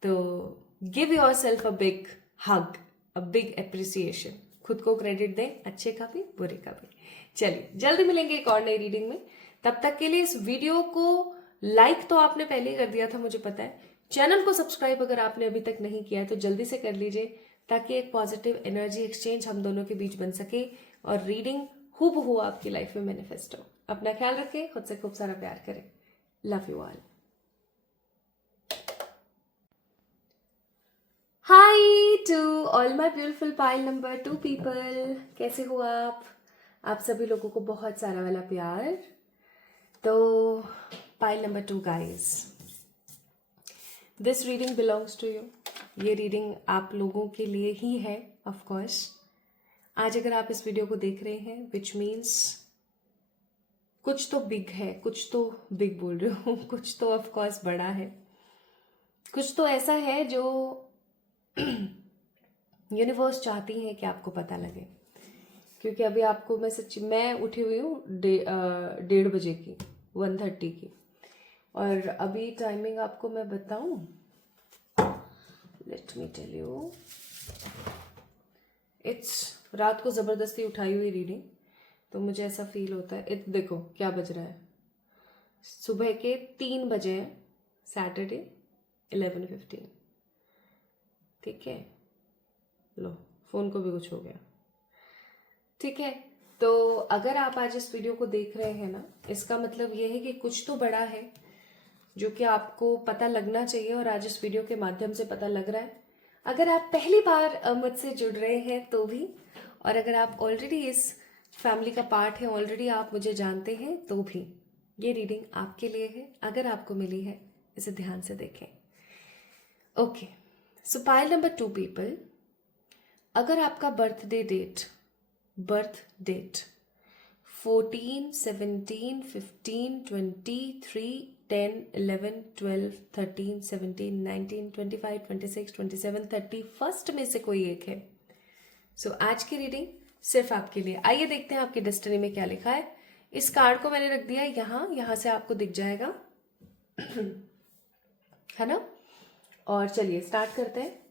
तो give your self a big hug, a big appreciation, खुद को क्रेडिट दें, अच्छे का भी बुरे का भी। चलिए जल्दी मिलेंगे एक और नई रीडिंग में, तब तक के लिए इस वीडियो को लाइक तो आपने पहले ही कर दिया था मुझे पता है, चैनल को सब्सक्राइब अगर आपने अभी तक नहीं किया है तो जल्दी से कर लीजिए, ताकि एक पॉजिटिव एनर्जी एक्सचेंज हम दोनों के बीच बन सके और रीडिंग हूबहू आपकी लाइफ में मैनिफेस्ट हो। अपना ख्याल रखें, खुद से खूब सारा प्यार करें। Love you all. Hi to all my beautiful pile number 2 people, कैसे हो आप सभी लोगों को बहुत सारा वाला प्यार। तो pile number 2 guys, this reading belongs to you, ये रीडिंग आप लोगों के लिए ही है ऑफ कोर्स। आज अगर आप इस वीडियो को देख रहे हैं विच मीन्स कुछ तो बिग है, कुछ तो बिग बोल रही हूँ, कुछ तो ऑफ कोर्स बड़ा है, कुछ तो ऐसा है जो यूनिवर्स चाहती है कि आपको पता लगे। क्योंकि अभी आपको मैं उठी हुई हूँ 1:30 बजे की, 1:30 की, और अभी टाइमिंग आपको मैं बताऊं, let me tell you, it's रात को ज़बरदस्ती उठाई हुई रीडिंग, तो मुझे ऐसा फील होता है। देखो क्या बज रहा है, सुबह के 3 बजे हैं, सैटरडे 11:15। ठीक है, लो फ़ोन को भी कुछ हो गया। ठीक है, तो अगर आप आज इस वीडियो को देख रहे हैं ना, इसका मतलब ये है कि कुछ तो बड़ा है जो कि आपको पता लगना चाहिए, और आज इस वीडियो के माध्यम से पता लग रहा है। अगर आप पहली बार मुझसे जुड़ रहे हैं तो भी, और अगर आप ऑलरेडी इस फैमिली का पार्ट है, ऑलरेडी आप मुझे जानते हैं तो भी, ये रीडिंग आपके लिए है। अगर आपको मिली है, इसे ध्यान से देखें। ओके, सो पाइल नंबर 2 पीपल, अगर आपका बर्थ डेट 14, 17, 15, 23, 10, 11, 12, 13, 17, 19, 25, 26, 27, 31 में से कोई एक है, सो आज की रीडिंग सिर्फ आपके लिए। आइए देखते हैं आपकी डेस्टिनी में क्या लिखा है। इस कार्ड को मैंने रख दिया यहाँ से आपको दिख जाएगा है ना। और चलिए स्टार्ट करते हैं।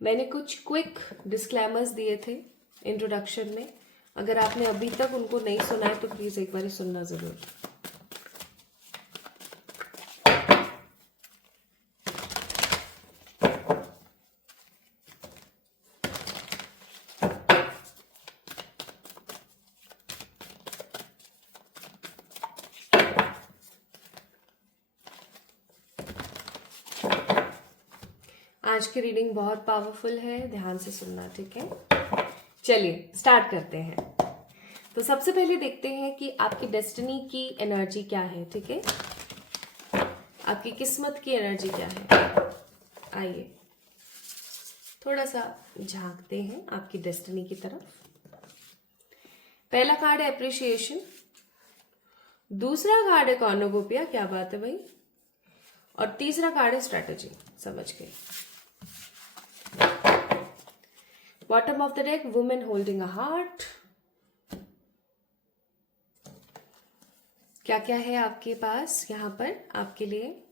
मैंने कुछ क्विक डिस्क्लेमर्स दिए थे इंट्रोडक्शन में, अगर आपने अभी तक उनको नहीं सुना है तो प्लीज़ एक बार सुनना ज़रूर। आज की रीडिंग बहुत पावरफुल है, ध्यान से सुनना, ठीक है। चलिए स्टार्ट करते हैं। तो सबसे पहले देखते हैं कि आपकी डेस्टिनी की एनर्जी क्या है, ठीक है। आपकी किस्मत की एनर्जी क्या है, आइए थोड़ा सा झांकते हैं आपकी डेस्टिनी की तरफ। पहला कार्ड है एप्रिशिएशन, दूसरा कार्ड है कॉर्नुकोपिया, क्या बात है भाई, और तीसरा कार्ड है स्ट्रेटजी, समझ गए। Bottom of the deck, women holding a heart. क्या क्या है आपके पास यहाँ पर आपके लिए।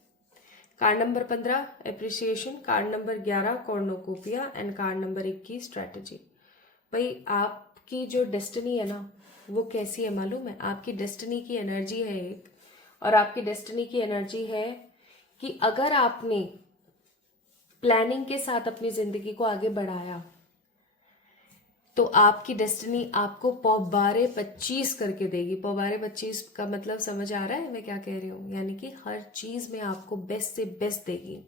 Card number 15 appreciation, card number 11 cornucopia and card number 21 strategy. भाई आपकी जो डेस्टिनी है ना, वो कैसी है मालूम है। आपकी डेस्टिनी की एनर्जी है एक, और आपकी डेस्टिनी की एनर्जी है कि अगर आपने प्लानिंग के साथ अपनी जिंदगी को आगे बढ़ाया तो आपकी डेस्टिनी आपको पौबारे 25 करके देगी। पौबारे 25 का मतलब समझ आ रहा है मैं क्या कह रही हूँ, यानी कि हर चीज में आपको बेस्ट से बेस्ट देगी।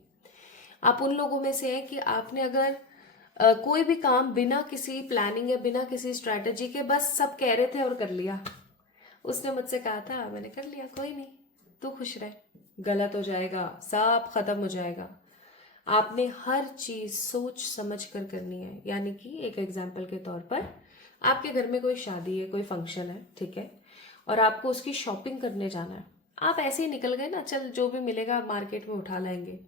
आप उन लोगों में से हैं कि आपने अगर कोई भी काम बिना किसी प्लानिंग या बिना किसी स्ट्रैटेजी के बस सब कह रहे थे और कर लिया। उसने मुझसे कहा था, मैंने कर लिया, कोई नहीं तू खुश रह, गलत हो जाएगा, सब खत्म हो जाएगा। आपने हर चीज सोच समझ कर करनी है। यानी कि एक एग्जाम्पल के तौर पर, आपके घर में कोई शादी है, कोई फंक्शन है, ठीक है, और आपको उसकी शॉपिंग करने जाना है। आप ऐसे ही निकल गए ना, चल जो भी मिलेगा मार्केट में उठा लाएंगे।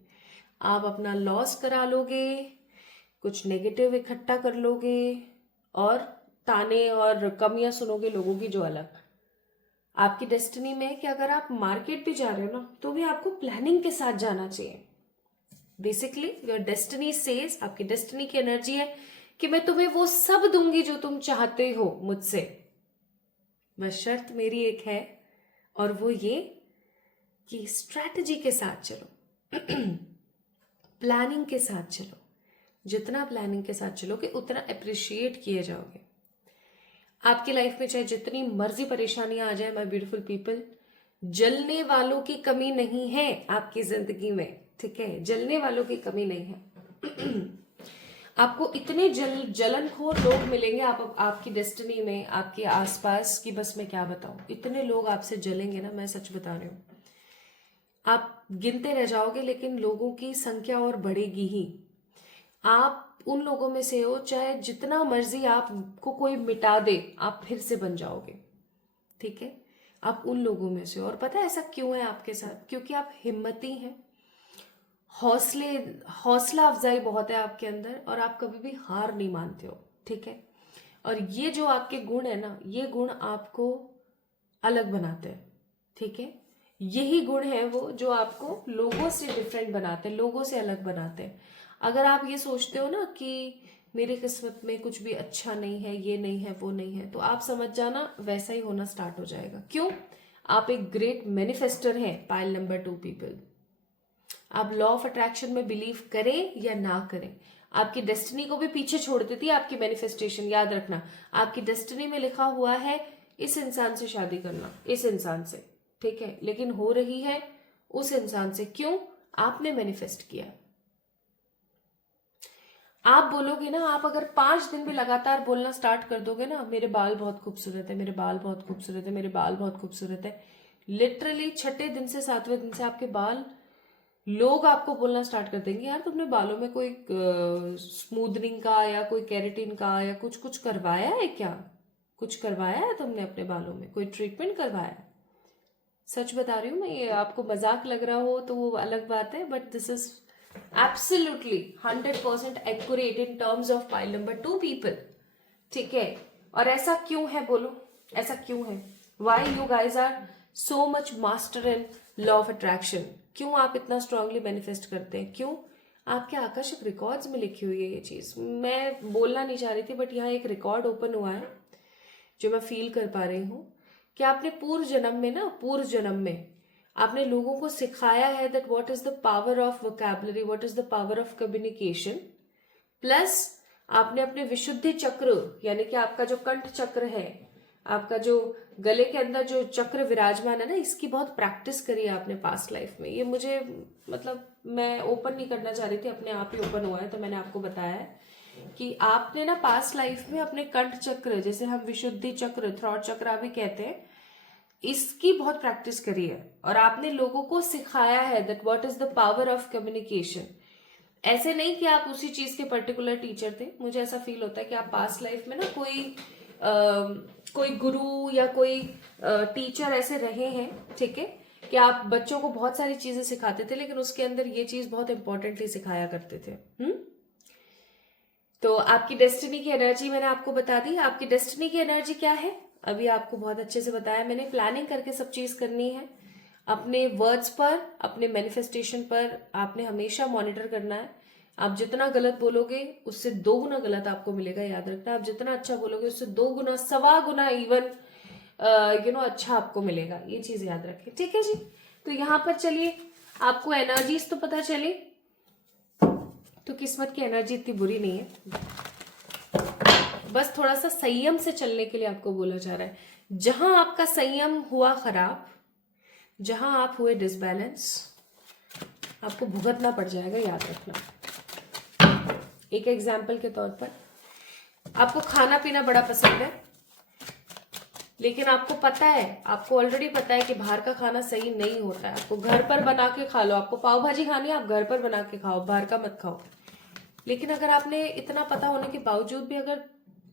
आप अपना लॉस करा लोगे, कुछ नेगेटिव इकट्ठा कर लोगे, और ताने और कमियां सुनोगे लोगों की जो अलग। आपकी डेस्टिनी में है कि अगर आप मार्केट भी जा रहे हो ना, तो भी आपको प्लानिंग के साथ जाना चाहिए। बेसिकली योर डेस्टिनी सेज, आपकी डेस्टिनी की एनर्जी है कि मैं तुम्हें वो सब दूंगी जो तुम चाहते हो मुझसे, बस शर्त मेरी एक है, और वो ये कि स्ट्रैटेजी के साथ चलो प्लानिंग के साथ चलो। जितना प्लानिंग के साथ चलोगे उतना अप्रिशिएट किए जाओगे। आपकी लाइफ में चाहे जितनी मर्जी परेशानियां आ जाए, माय ब्यूटीफुल पीपल, जलने वालों की कमी नहीं है आपकी जिंदगी में, ठीक है, जलने वालों की कमी नहीं है आपको इतने जलनखोर लोग मिलेंगे आपकी डेस्टिनी में, आपके आसपास की बस मैं क्या बताऊं, इतने लोग आपसे जलेंगे ना, मैं सच बता रही हूँ। आप गिनते रह जाओगे, लेकिन लोगों की संख्या और बढ़ेगी ही। आप उन लोगों में से हो, चाहे जितना मर्जी आपको कोई मिटा दे, आप फिर से बन जाओगे, ठीक है। आप उन लोगों में से हो, और पता है ऐसा क्यों है आपके साथ, क्योंकि आप हिम्मती हैं, हौसला अफजाई बहुत है आपके अंदर, और आप कभी भी हार नहीं मानते हो, ठीक है। और ये जो आपके गुण है ना, ये गुण आपको अलग बनाते हैं, ठीक है। यही गुण है वो जो आपको लोगों से डिफरेंट बनाते हैं, लोगों से अलग बनाते हैं। अगर आप ये सोचते हो ना कि मेरी किस्मत में कुछ भी अच्छा नहीं है, ये नहीं है, वो नहीं है, तो आप समझ जाना वैसा ही होना स्टार्ट हो जाएगा। क्यों? आप एक ग्रेट मैनिफेस्टर हैं, पाइल नंबर 2 पीपल। आप लॉ ऑफ अट्रैक्शन में बिलीव करें या ना करें, आपकी डेस्टिनी को भी पीछे छोड़ देती है आपकी मैनिफेस्टेशन। याद रखना, आपकी डेस्टिनी में लिखा हुआ है इस इंसान से शादी करना, इस इंसान से, ठीक है, लेकिन हो रही है उस इंसान से। क्यों? आपने मैनिफेस्ट किया। आप बोलोगे ना, आप अगर 5 दिन भी लगातार बोलना स्टार्ट कर दोगे ना, मेरे बाल बहुत खूबसूरत है, मेरे बाल बहुत खूबसूरत है, मेरे बाल बहुत खूबसूरत है, लिटरली छठे दिन से 7वें दिन से आपके बाल, लोग आपको बोलना स्टार्ट कर देंगे, यार तुमने बालों में कोई स्मूदनिंग का या कोई केराटिन का या कुछ कुछ करवाया है क्या? कुछ करवाया है तुमने अपने बालों में? कोई ट्रीटमेंट करवाया है? सच बता रही हूँ मैं, ये आपको मजाक लग रहा हो तो वो अलग बात है, but this is absolutely 100% accurate in terms of pile number 2 people, ठीक है। और ऐसा क्यों है बोलो? ऐसा क्यों है? Why you guys are so much master in law of attraction? क्यों आप इतना स्ट्रांगली मैनिफेस्ट करते हैं? क्यों? आपके आकर्षक रिकॉर्ड्स में लिखी हुई है ये चीज। मैं बोलना नहीं चाह रही थी, बट यहाँ एक रिकॉर्ड ओपन हुआ है जो मैं फील कर पा रही हूँ कि आपने पूर्व जन्म में ना, पूर्व जन्म में आपने लोगों को सिखाया है that what is the power of vocabulary, what is the power of communication. Plus आपने अपने विशुद्धि चक्र, यानी कि आपका जो कंठ चक्र है, आपका जो गले के अंदर जो चक्र विराजमान है ना, इसकी बहुत प्रैक्टिस करी है आपने पास्ट लाइफ में। ये मुझे, मतलब मैं ओपन नहीं करना चाह रही थी, अपने आप ही ओपन हुआ है, तो मैंने आपको बताया है कि आपने ना पास्ट लाइफ में अपने कंठ चक्र, जैसे हम विशुद्धि चक्र, थ्रॉट चक्र भी कहते हैं, इसकी बहुत प्रैक्टिस करी है। और आपने लोगों को सिखाया है that what is the power of communication. ऐसे नहीं कि आप उसी चीज के पर्टिकुलर टीचर थे, मुझे ऐसा फील होता है कि आप पास्ट लाइफ में ना कोई गुरु या कोई टीचर ऐसे रहे हैं, ठीक है, कि आप बच्चों को बहुत सारी चीजें सिखाते थे, लेकिन उसके अंदर ये चीज बहुत इंपॉर्टेंटली सिखाया करते थे। तो आपकी डेस्टिनी की एनर्जी मैंने आपको बता दी। आपकी डेस्टिनी की एनर्जी क्या है अभी आपको बहुत अच्छे से बताया मैंने। प्लानिंग करके सब चीज करनी है, अपने वर्ड्स पर, अपने मैनिफेस्टेशन पर आपने हमेशा मॉनिटर करना है। आप जितना गलत बोलोगे उससे 2 गुना गलत आपको मिलेगा, याद रखना। आप जितना अच्छा बोलोगे उससे 2 गुना, 1.25 गुना इवन अच्छा आपको मिलेगा, ये चीज याद रखें, ठीक है जी। तो यहाँ पर चलिए, आपको एनर्जीज तो पता चली, तो किस्मत की एनर्जी इतनी बुरी नहीं है, बस थोड़ा सा संयम से चलने के लिए आपको बोला जा रहा है। जहां आपका संयम हुआ खराब, जहां आप हुए डिसबैलेंस, आपको भुगतना पड़ जाएगा, याद रखना। एक एग्जाम्पल के तौर पर, आपको खाना पीना बड़ा पसंद है, लेकिन आपको पता है, आपको ऑलरेडी पता है कि बाहर का खाना सही नहीं होता है, आपको घर पर बना के खा लो। आपको पाव भाजी खानी है, आप घर पर बना के खाओ, बाहर का मत खाओ। लेकिन अगर आपने इतना पता होने के बावजूद भी अगर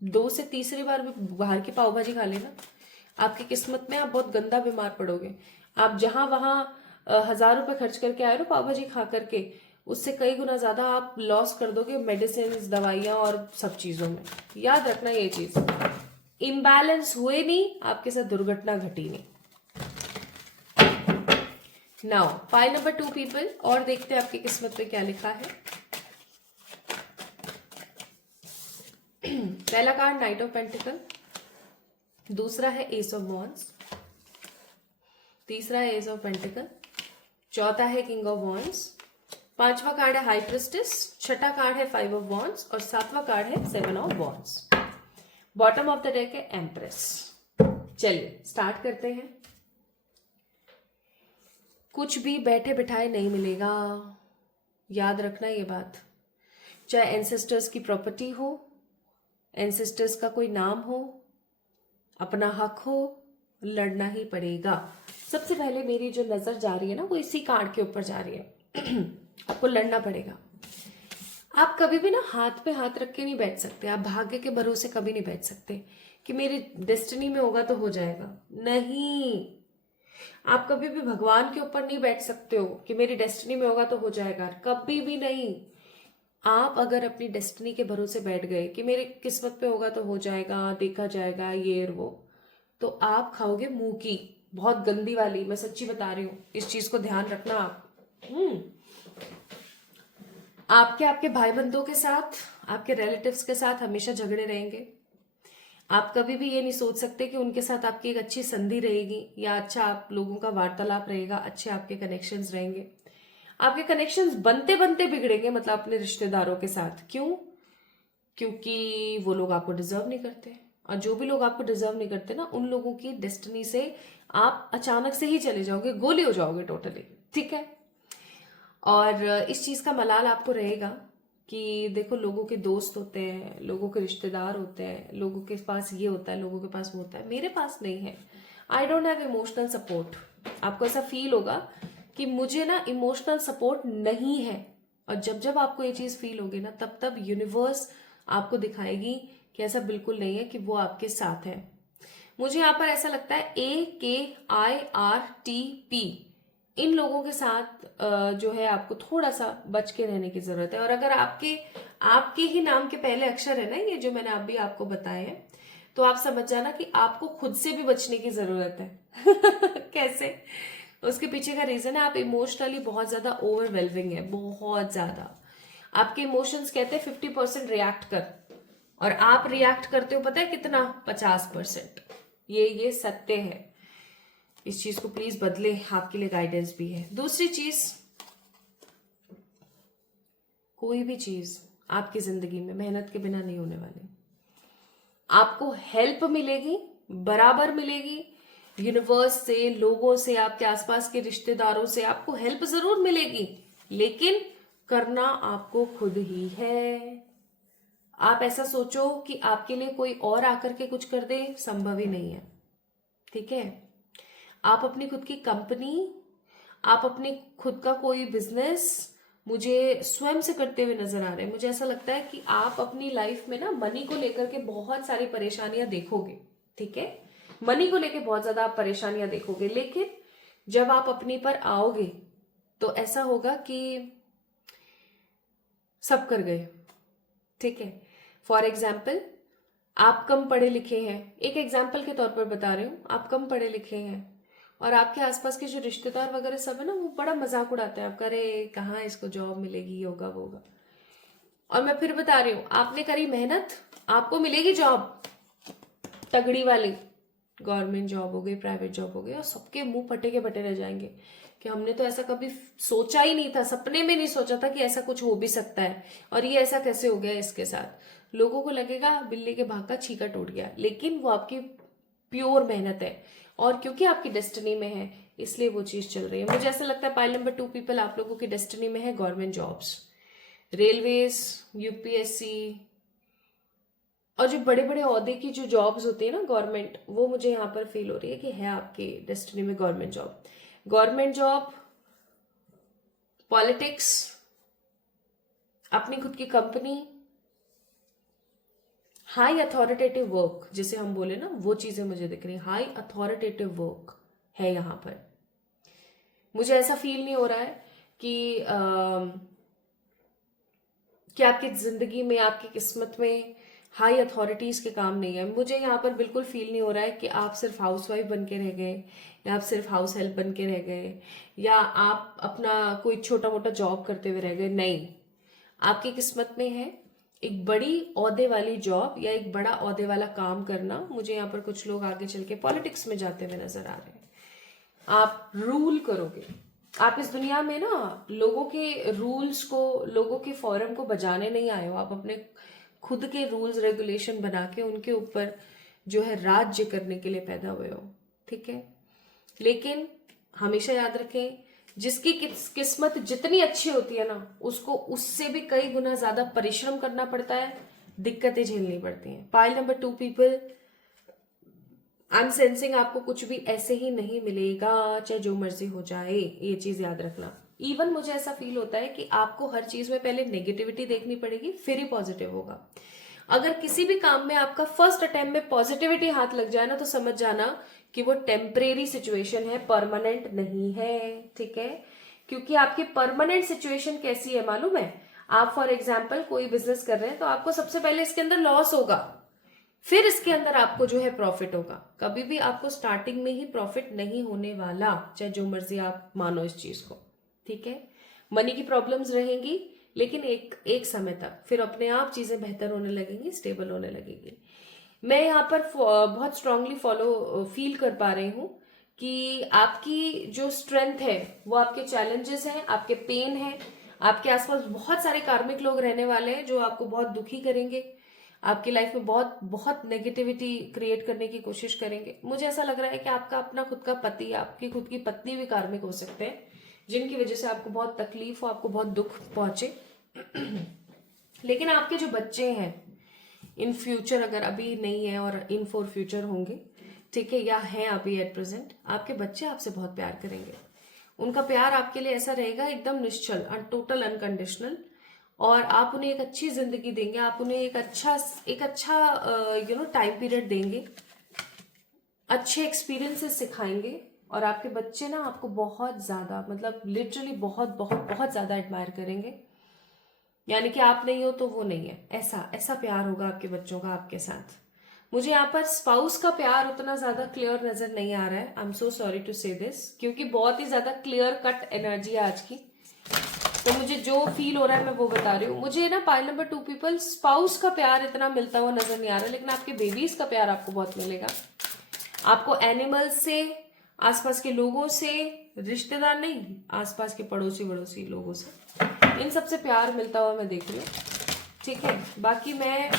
2 से तीसरी बार भी बाहर की पाव भाजी खा लेना, आपकी किस्मत में आप बहुत गंदा बीमार पड़ोगे। आप जहां वहां 1,000 रुपए खर्च करके आए ना पाव भाजी खा करके, उससे कई गुना ज्यादा आप लॉस कर दोगे मेडिसिन, दवाइयां और सब चीजों में। याद रखना ये चीज, इम्बैलेंस हुए नहीं, आपके साथ दुर्घटना घटी नहीं। नाउ पाइल नंबर 2 पीपल, और देखते हैं आपकी किस्मत में क्या लिखा है। पहला कार्ड नाइट ऑफ पेंटिकल, दूसरा है एस ऑफ वॉन्ड्स, तीसरा है एस ऑफ पेंटिकल, चौथा है किंग ऑफ वॉन्ड्स, पांचवा कार्ड है हाई प्रिस्टेस, छठा कार्ड है 5 ऑफ वॉन्ड्स और 7वां कार्ड है 7 of wands. Bottom of the deck है एम्प्रेस। चलिए स्टार्ट करते हैं। कुछ भी बैठे बिठाए नहीं मिलेगा, याद रखना ये बात। चाहे एंसेस्टर्स की प्रॉपर्टी हो, एंसेस्टर्स का कोई नाम हो, अपना हक हो, लड़ना ही पड़ेगा। सबसे पहले मेरी जो नजर जा रही है ना, वो इसी कार्ड के ऊपर जा रही है। आपको लड़ना पड़ेगा। आप कभी भी ना हाथ पे हाथ रख के नहीं बैठ सकते, आप भाग्य के भरोसे कभी नहीं बैठ सकते कि मेरी डेस्टिनी में होगा तो हो जाएगा। नहीं, आप कभी भी भगवान के ऊपर नहीं बैठ सकते हो कि मेरी डेस्टिनी में होगा तो हो जाएगा, कभी भी नहीं। आप अगर अपनी डेस्टिनी के भरोसे बैठ गए कि मेरी किस्मत पे होगा तो हो जाएगा, देखा जाएगा, ये और वो, तो आप खाओगे मुंह की, बहुत गंदी वाली, मैं सच्ची बता रही हूँ, इस चीज को ध्यान रखना आप। आपके आपके भाई बंधुओं के साथ, आपके रिलेटिव्स के साथ हमेशा झगड़े रहेंगे। आप कभी भी ये नहीं सोच सकते कि उनके साथ आपकी एक अच्छी संधि रहेगी या अच्छा आप लोगों का वार्तालाप रहेगा, अच्छे आपके कनेक्शंस रहेंगे। आपके कनेक्शंस बनते बनते बिगड़ेंगे, मतलब अपने रिश्तेदारों के साथ। क्यों? क्योंकि वो लोग आपको डिजर्व नहीं करते, और जो भी लोग आपको डिजर्व नहीं करते ना, उन लोगों की डेस्टिनी से आप अचानक से ही चले जाओगे, गोली हो जाओगे टोटली। ठीक है? और इस चीज का मलाल आपको रहेगा कि देखो, लोगों के दोस्त होते हैं, लोगों के रिश्तेदार होते हैं, लोगों के पास ये होता है, लोगों के पास वो होता है, मेरे पास नहीं है। I don't have emotional support. आपको ऐसा फील होगा कि मुझे ना इमोशनल सपोर्ट नहीं है, और जब जब आपको ये चीज फील होगी ना, तब तब यूनिवर्स आपको दिखाएगी कि ऐसा बिल्कुल नहीं है, कि वो आपके साथ है। मुझे यहाँ पर ऐसा लगता है AKIRTP, इन लोगों के साथ जो है आपको थोड़ा सा बच के रहने की जरूरत है। और अगर आपके आपके ही नाम के पहले अक्षर है ना, ये जो मैंने अभी आपको बताए हैं, तो आप समझ जाना कि आपको खुद से भी बचने की जरूरत है। कैसे? उसके पीछे का रीजन है, आप इमोशनली बहुत ज्यादा ओवरवेलमिंग है, बहुत ज्यादा। आपके इमोशंस कहते हैं 50% रिएक्ट कर, और आप रिएक्ट करते हो पता है कितना? 50%। ये सत्य है। इस चीज को प्लीज बदले, आपके लिए गाइडेंस भी है। दूसरी चीज, कोई भी चीज आपकी जिंदगी में मेहनत के बिना नहीं होने वाली। आपको हेल्प मिलेगी, बराबर मिलेगी, यूनिवर्स से, लोगों से, आपके आसपास के रिश्तेदारों से आपको हेल्प जरूर मिलेगी, लेकिन करना आपको खुद ही है। आप ऐसा सोचो कि आपके लिए कोई और आकर के कुछ कर दे, संभव ही नहीं है। ठीक है? आप अपनी खुद की कंपनी, आप अपने खुद का कोई बिजनेस मुझे स्वयं से करते हुए नजर आ रहे हैं। मुझे ऐसा लगता है कि आप अपनी लाइफ में ना मनी को लेकर के बहुत सारी परेशानियां देखोगे। ठीक है? मनी को लेकर बहुत ज्यादा आप परेशानियां देखोगे, लेकिन जब आप अपनी पर आओगे तो ऐसा होगा कि सब कर गए। ठीक है? फॉर एग्जाम्पल, आप कम पढ़े लिखे हैं, एक एग्जाम्पल के तौर पर बता रही हूं, आप कम पढ़े लिखे हैं और आपके आसपास के जो रिश्तेदार वगैरह सब है ना, वो बड़ा मजाक उड़ाते हैं आपका, अरे कहाँ इसको जॉब मिलेगी, ये होगा वो होगा। और मैं फिर बता रही हूँ, आपने करी मेहनत, आपको मिलेगी जॉब तगड़ी वाली, गवर्नमेंट जॉब हो गई, प्राइवेट जॉब हो गई, और सबके मुंह फटे के फटे रह जाएंगे कि हमने तो ऐसा कभी सोचा ही नहीं था, सपने में नहीं सोचा था कि ऐसा कुछ हो भी सकता है, और ये ऐसा कैसे हो गया इसके साथ। लोगों को लगेगा बिल्ली के भाग का छीका टूट गया, लेकिन वो आपकी प्योर मेहनत है, और क्योंकि आपकी डेस्टिनी में है इसलिए वो चीज चल रही है। मुझे ऐसा लगता है पाइल नंबर 2 पीपल, आप लोगों की डेस्टिनी में है गवर्नमेंट जॉब्स, रेलवेज, यूपीएससी, और जो बड़े बड़े ओहदे की जो जॉब्स होती है ना गवर्नमेंट, वो मुझे यहाँ पर फील हो रही है कि है आपके डेस्टिनी में government job. Government job, politics, अपनी खुद की कंपनी, हाई अथॉरिटेटिव वर्क जिसे हम बोले ना, वो चीजें मुझे दिख रही, हाई अथॉरिटेटिव वर्क है यहाँ पर। मुझे ऐसा फील नहीं हो रहा है कि आपकी जिंदगी में, आपकी किस्मत में हाई अथॉरिटीज के काम नहीं है। मुझे यहाँ पर बिल्कुल फील नहीं हो रहा है कि आप सिर्फ हाउसवाइफ बन के रह गए, या आप सिर्फ हाउस हेल्प बन के रह गए, या आप अपना कोई छोटा मोटा जॉब करते हुए रह गए। नहीं, आपकी किस्मत में है एक बड़ी ओहदे वाली जॉब या एक बड़ा ओहदे वाला काम करना। मुझे यहाँ पर कुछ लोग आगे चल के पॉलिटिक्स में जाते हुए नजर आ रहे हैं। आप रूल करोगे, आप इस दुनिया में ना लोगों के रूल्स को, लोगों के फॉरम को बजाने नहीं आए हो, आप अपने खुद के रूल्स रेगुलेशन बना के उनके ऊपर जो है राज्य करने के लिए पैदा हुए हो। ठीक है? लेकिन हमेशा याद रखें, जिसकी किस्मत जितनी अच्छी होती है ना, उसको उससे भी कई गुना ज्यादा परिश्रम करना पड़ता है, दिक्कतें झेलनी पड़ती हैं। Pile number 2 people, I am sensing आपको कुछ भी ऐसे ही नहीं मिलेगा, चाहे जो मर्जी हो जाए, ये चीज याद रखना। इवन मुझे ऐसा फील होता है कि आपको हर चीज में पहले नेगेटिविटी देखनी पड़ेगी, फिर ही पॉजिटिव होगा। अगर किसी भी काम में आपका फर्स्ट अटेम्प्ट में पॉजिटिविटी हाथ लग जाए ना, तो समझ जाना कि वो टेम्परेरी सिचुएशन है, परमानेंट नहीं है। ठीक है? क्योंकि आपकी परमानेंट सिचुएशन कैसी है मालूम है? आप फॉर एग्जाम्पल कोई बिजनेस कर रहे हैं, तो आपको सबसे पहले इसके अंदर लॉस होगा, फिर इसके अंदर आपको जो है प्रॉफिट होगा। कभी भी आपको स्टार्टिंग में ही प्रॉफिट नहीं होने वाला, चाहे जो मर्जी आप मानो इस चीज को, ठीक है। मनी की प्रॉब्लम्स रहेंगी, लेकिन एक समय तक फिर अपने आप चीजें बेहतर होने लगेंगी, स्टेबल होने लगेगी। मैं यहाँ पर बहुत स्ट्रांगली फील कर पा रही हूँ कि आपकी जो स्ट्रेंथ है वो आपके चैलेंजेस हैं, आपके पेन है। आपके आसपास बहुत सारे कार्मिक लोग रहने वाले हैं जो आपको बहुत दुखी करेंगे, आपकी लाइफ में बहुत बहुत नेगेटिविटी क्रिएट करने की कोशिश करेंगे। मुझे ऐसा लग रहा है कि आपका अपना खुद का पति, आपकी खुद की पत्नी भी कार्मिक हो सकते हैं, जिनकी वजह से आपको बहुत तकलीफ हो, आपको बहुत दुख पहुंचे। लेकिन आपके जो बच्चे हैं इन फ्यूचर, अगर अभी नहीं है और इन फॉर फ्यूचर होंगे, ठीक है, या हैं अभी एट प्रेजेंट, आपके बच्चे आपसे बहुत प्यार करेंगे। उनका प्यार आपके लिए ऐसा रहेगा एकदम निश्चल, टोटल अनकंडीशनल, और आप उन्हें एक अच्छी जिंदगी देंगे, आप उन्हें एक अच्छा टाइम पीरियड देंगे, अच्छे एक्सपीरियंसेस सिखाएंगे। और आपके बच्चे ना आपको बहुत ज्यादा, मतलब लिटरली बहुत बहुत बहुत ज्यादा एडमायर करेंगे। यानी कि आप नहीं हो तो वो नहीं है, ऐसा ऐसा प्यार होगा आपके बच्चों का आपके साथ। मुझे यहाँ पर स्पाउस का प्यार उतना ज्यादा क्लियर नजर नहीं आ रहा है। I am so sorry to say this, क्योंकि बहुत ही ज्यादा क्लियर कट एनर्जी है आज की। तो मुझे जो फील हो रहा है मैं वो बता रही हूँ। मुझे ना पाइल नंबर 2 पीपल, स्पाउस का प्यार इतना मिलता हुआ नजर नहीं आ रहा, लेकिन आपके बेबीज का प्यार आपको बहुत मिलेगा। आपको एनिमल्स से, आसपास के लोगों से, रिश्तेदार नहीं, आसपास के पड़ोसी वड़ोसी लोगों से, इन सबसे प्यार मिलता हुआ मैं देख रही हूँ, ठीक है। बाकी मैं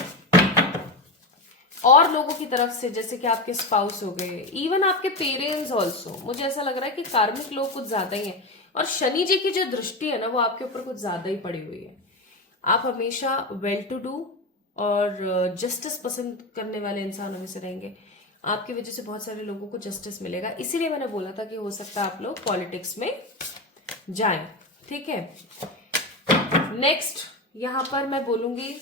और लोगों की तरफ से, जैसे कि आपके स्पाउस हो गए, इवन आपके पेरेंट्स ऑल्सो, मुझे ऐसा लग रहा है कि कार्मिक लोग कुछ ज्यादा ही हैं। और शनि जी की जो दृष्टि है ना वो आपके ऊपर कुछ ज्यादा ही पड़ी हुई है। आप हमेशा वेल टू डू और जस्टिस पसंद करने वाले इंसानों में से रहेंगे। आपकी वजह से बहुत सारे लोगों को जस्टिस मिलेगा, इसीलिए मैंने बोला था कि हो सकता है आप लोग पॉलिटिक्स में जाएं, ठीक है। नेक्स्ट यहां पर मैं बोलूंगी,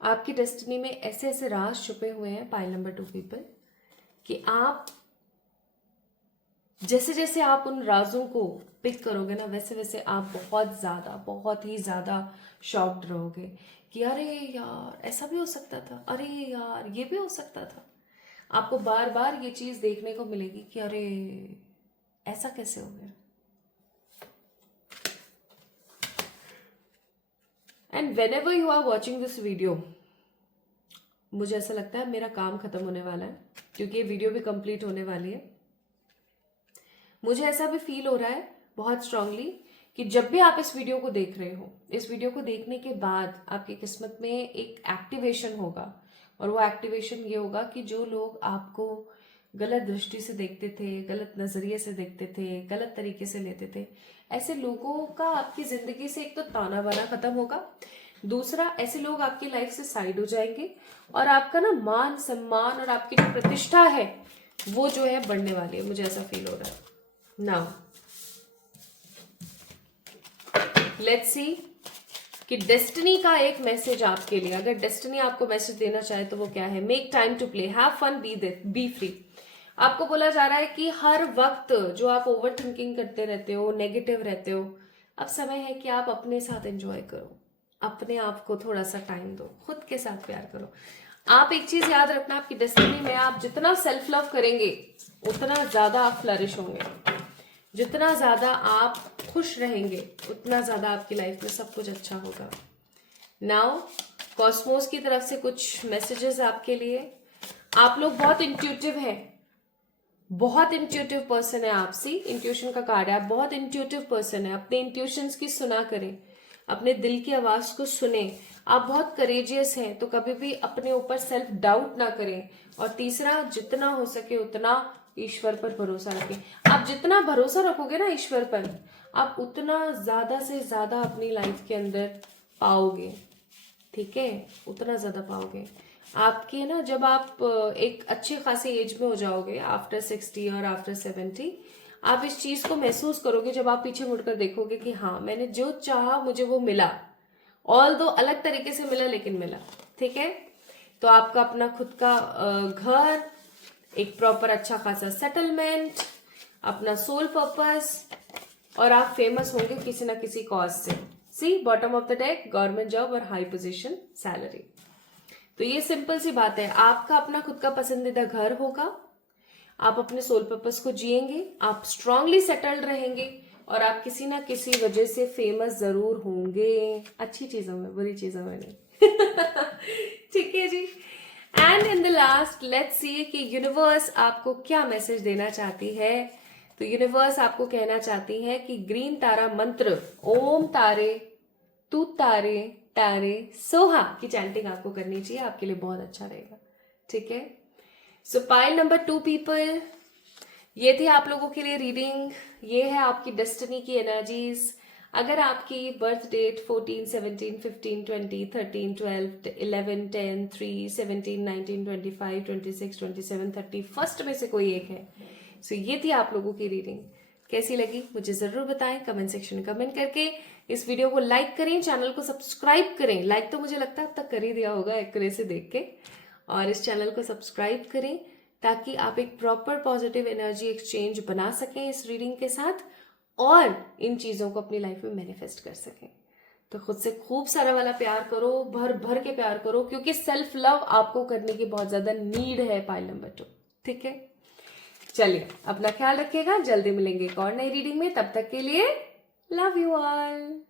आपकी डेस्टिनी में ऐसे ऐसे राज छुपे हुए हैं पाइल नंबर 2 पीपल, कि आप जैसे जैसे आप उन राजों को पिक करोगे ना, वैसे वैसे आप बहुत ही ज्यादा शॉक्ड रहोगे कि अरे यार ऐसा भी हो सकता था, अरे यार ये भी हो सकता था। आपको बार बार ये चीज देखने को मिलेगी कि अरे ऐसा कैसे हो गया। And whenever you are watching this video, मुझे ऐसा लगता है मेरा काम खत्म होने वाला है, क्योंकि ये वीडियो भी कंप्लीट होने वाली है। मुझे ऐसा भी फील हो रहा है बहुत स्ट्रांगली कि जब भी आप इस वीडियो को देख रहे हो, इस वीडियो को देखने के बाद आपकी किस्मत में एक एक्टिवेशन होगा। और वो एक्टिवेशन ये होगा कि जो लोग आपको गलत दृष्टि से देखते थे, गलत नजरिए से देखते थे, गलत तरीके से लेते थे, ऐसे लोगों का आपकी जिंदगी से एक तो ताना बाना खत्म होगा, दूसरा ऐसे लोग आपकी लाइफ से साइड हो जाएंगे, और आपका ना मान सम्मान और आपकी जो प्रतिष्ठा है वो जो है बढ़ने वाली है। मुझे ऐसा फील हो रहा है। नाउ लेट्स सी कि डेस्टिनी का एक मैसेज आपके लिए, अगर डेस्टिनी आपको मैसेज देना चाहे तो वो क्या है। Make time to play, have fun, be free. आपको बोला जा रहा है कि हर वक्त जो आप ओवर थिंकिंग करते रहते हो, नेगेटिव रहते हो, अब समय है कि आप अपने साथ एंजॉय करो, अपने आप को थोड़ा सा टाइम दो, खुद के साथ प्यार करो। आप एक चीज याद रखना, आपकी डेस्टिनी में आप जितना सेल्फ लव करेंगे उतना ज्यादा आप फ्लरिश होंगे, जितना ज्यादा आप खुश रहेंगे उतना ज्यादा आपकी लाइफ में सब कुछ अच्छा होगा। नाउ कॉस्मोस की तरफ से कुछ मैसेजेस आपके लिए। आप लोग बहुत इंट्यूटिव हैं, बहुत इंट्यूटिव पर्सन है आपसी, इंट्यूशन का कार्ड है, आप बहुत इंट्यूटिव पर्सन है। अपने इंट्यूशंस की सुना करें, अपने दिल की आवाज को सुने। आप बहुत करेजियस हैं, तो कभी भी अपने ऊपर सेल्फ डाउट ना करें। और तीसरा, जितना हो सके उतना ईश्वर पर भरोसा रखें। आप जितना भरोसा रखोगे ना ईश्वर पर, आप उतना ज्यादा से ज्यादा अपनी लाइफ के अंदर पाओगे, ठीक है, उतना ज्यादा पाओगे। आपके ना जब आप एक अच्छे खासे एज में हो जाओगे, आफ्टर 60 और आफ्टर 70, आप इस चीज को महसूस करोगे जब आप पीछे मुड़कर देखोगे कि हाँ मैंने जो चाहा मुझे वो मिला, ऑल दो अलग तरीके से मिला लेकिन मिला, ठीक है। तो आपका अपना खुद का घर, एक प्रॉपर अच्छा खासा सेटलमेंट, अपना सोल पर्पस, और आप फेमस होंगे किसी ना किसी कॉज से, see bottom of the deck, government job और हाई पोजीशन, सैलरी। तो ये सिंपल सी बात है, आपका अपना खुद का पसंदीदा घर होगा, आप अपने सोल पर्पस को जिएंगे, आप स्ट्रांगली सेटल्ड रहेंगे और आप किसी ना किसी वजह से फेमस जरूर होंगे, अच्छी चीजों में, बुरी चीजों में नहीं। ठीक है जी। And in the last let's see कि यूनिवर्स आपको क्या मैसेज देना चाहती है। तो यूनिवर्स आपको कहना चाहती है कि ग्रीन तारा मंत्र ओम तारे तू तारे तारे सोहा की चैंटिंग आपको करनी चाहिए, आपके लिए बहुत अच्छा रहेगा। ठीक है, सो पाइल नंबर 2 पीपल, ये थी आप लोगों के लिए रीडिंग। ये है आपकी डेस्टिनी की एनर्जीज। अगर आपकी बर्थ डेट 14, 17, 15, 20, 13, 12, 11, 10, 3, 17, 19, 25, 26, 27, 30 फर्स्ट में से कोई एक है, सो ये थी आप लोगों की रीडिंग। कैसी लगी मुझे जरूर बताएं कमेंट सेक्शन में कमेंट करके। इस वीडियो को लाइक करें, चैनल को सब्सक्राइब करें। लाइक तो मुझे लगता है अब तक कर ही दिया होगा एक तरह से देख के, और इस चैनल को सब्सक्राइब करें ताकि आप एक प्रॉपर पॉजिटिव एनर्जी एक्सचेंज बना सकें इस रीडिंग के साथ और इन चीजों को अपनी लाइफ में मैनिफेस्ट कर सकें। तो खुद से खूब सारा वाला प्यार करो, भर भर के प्यार करो, क्योंकि सेल्फ लव आपको करने की बहुत ज्यादा नीड है। Pile number 2। ठीक है, चलिए अपना ख्याल रखिएगा, जल्दी मिलेंगे एक और नई रीडिंग में। तब तक के लिए लव यू ऑल।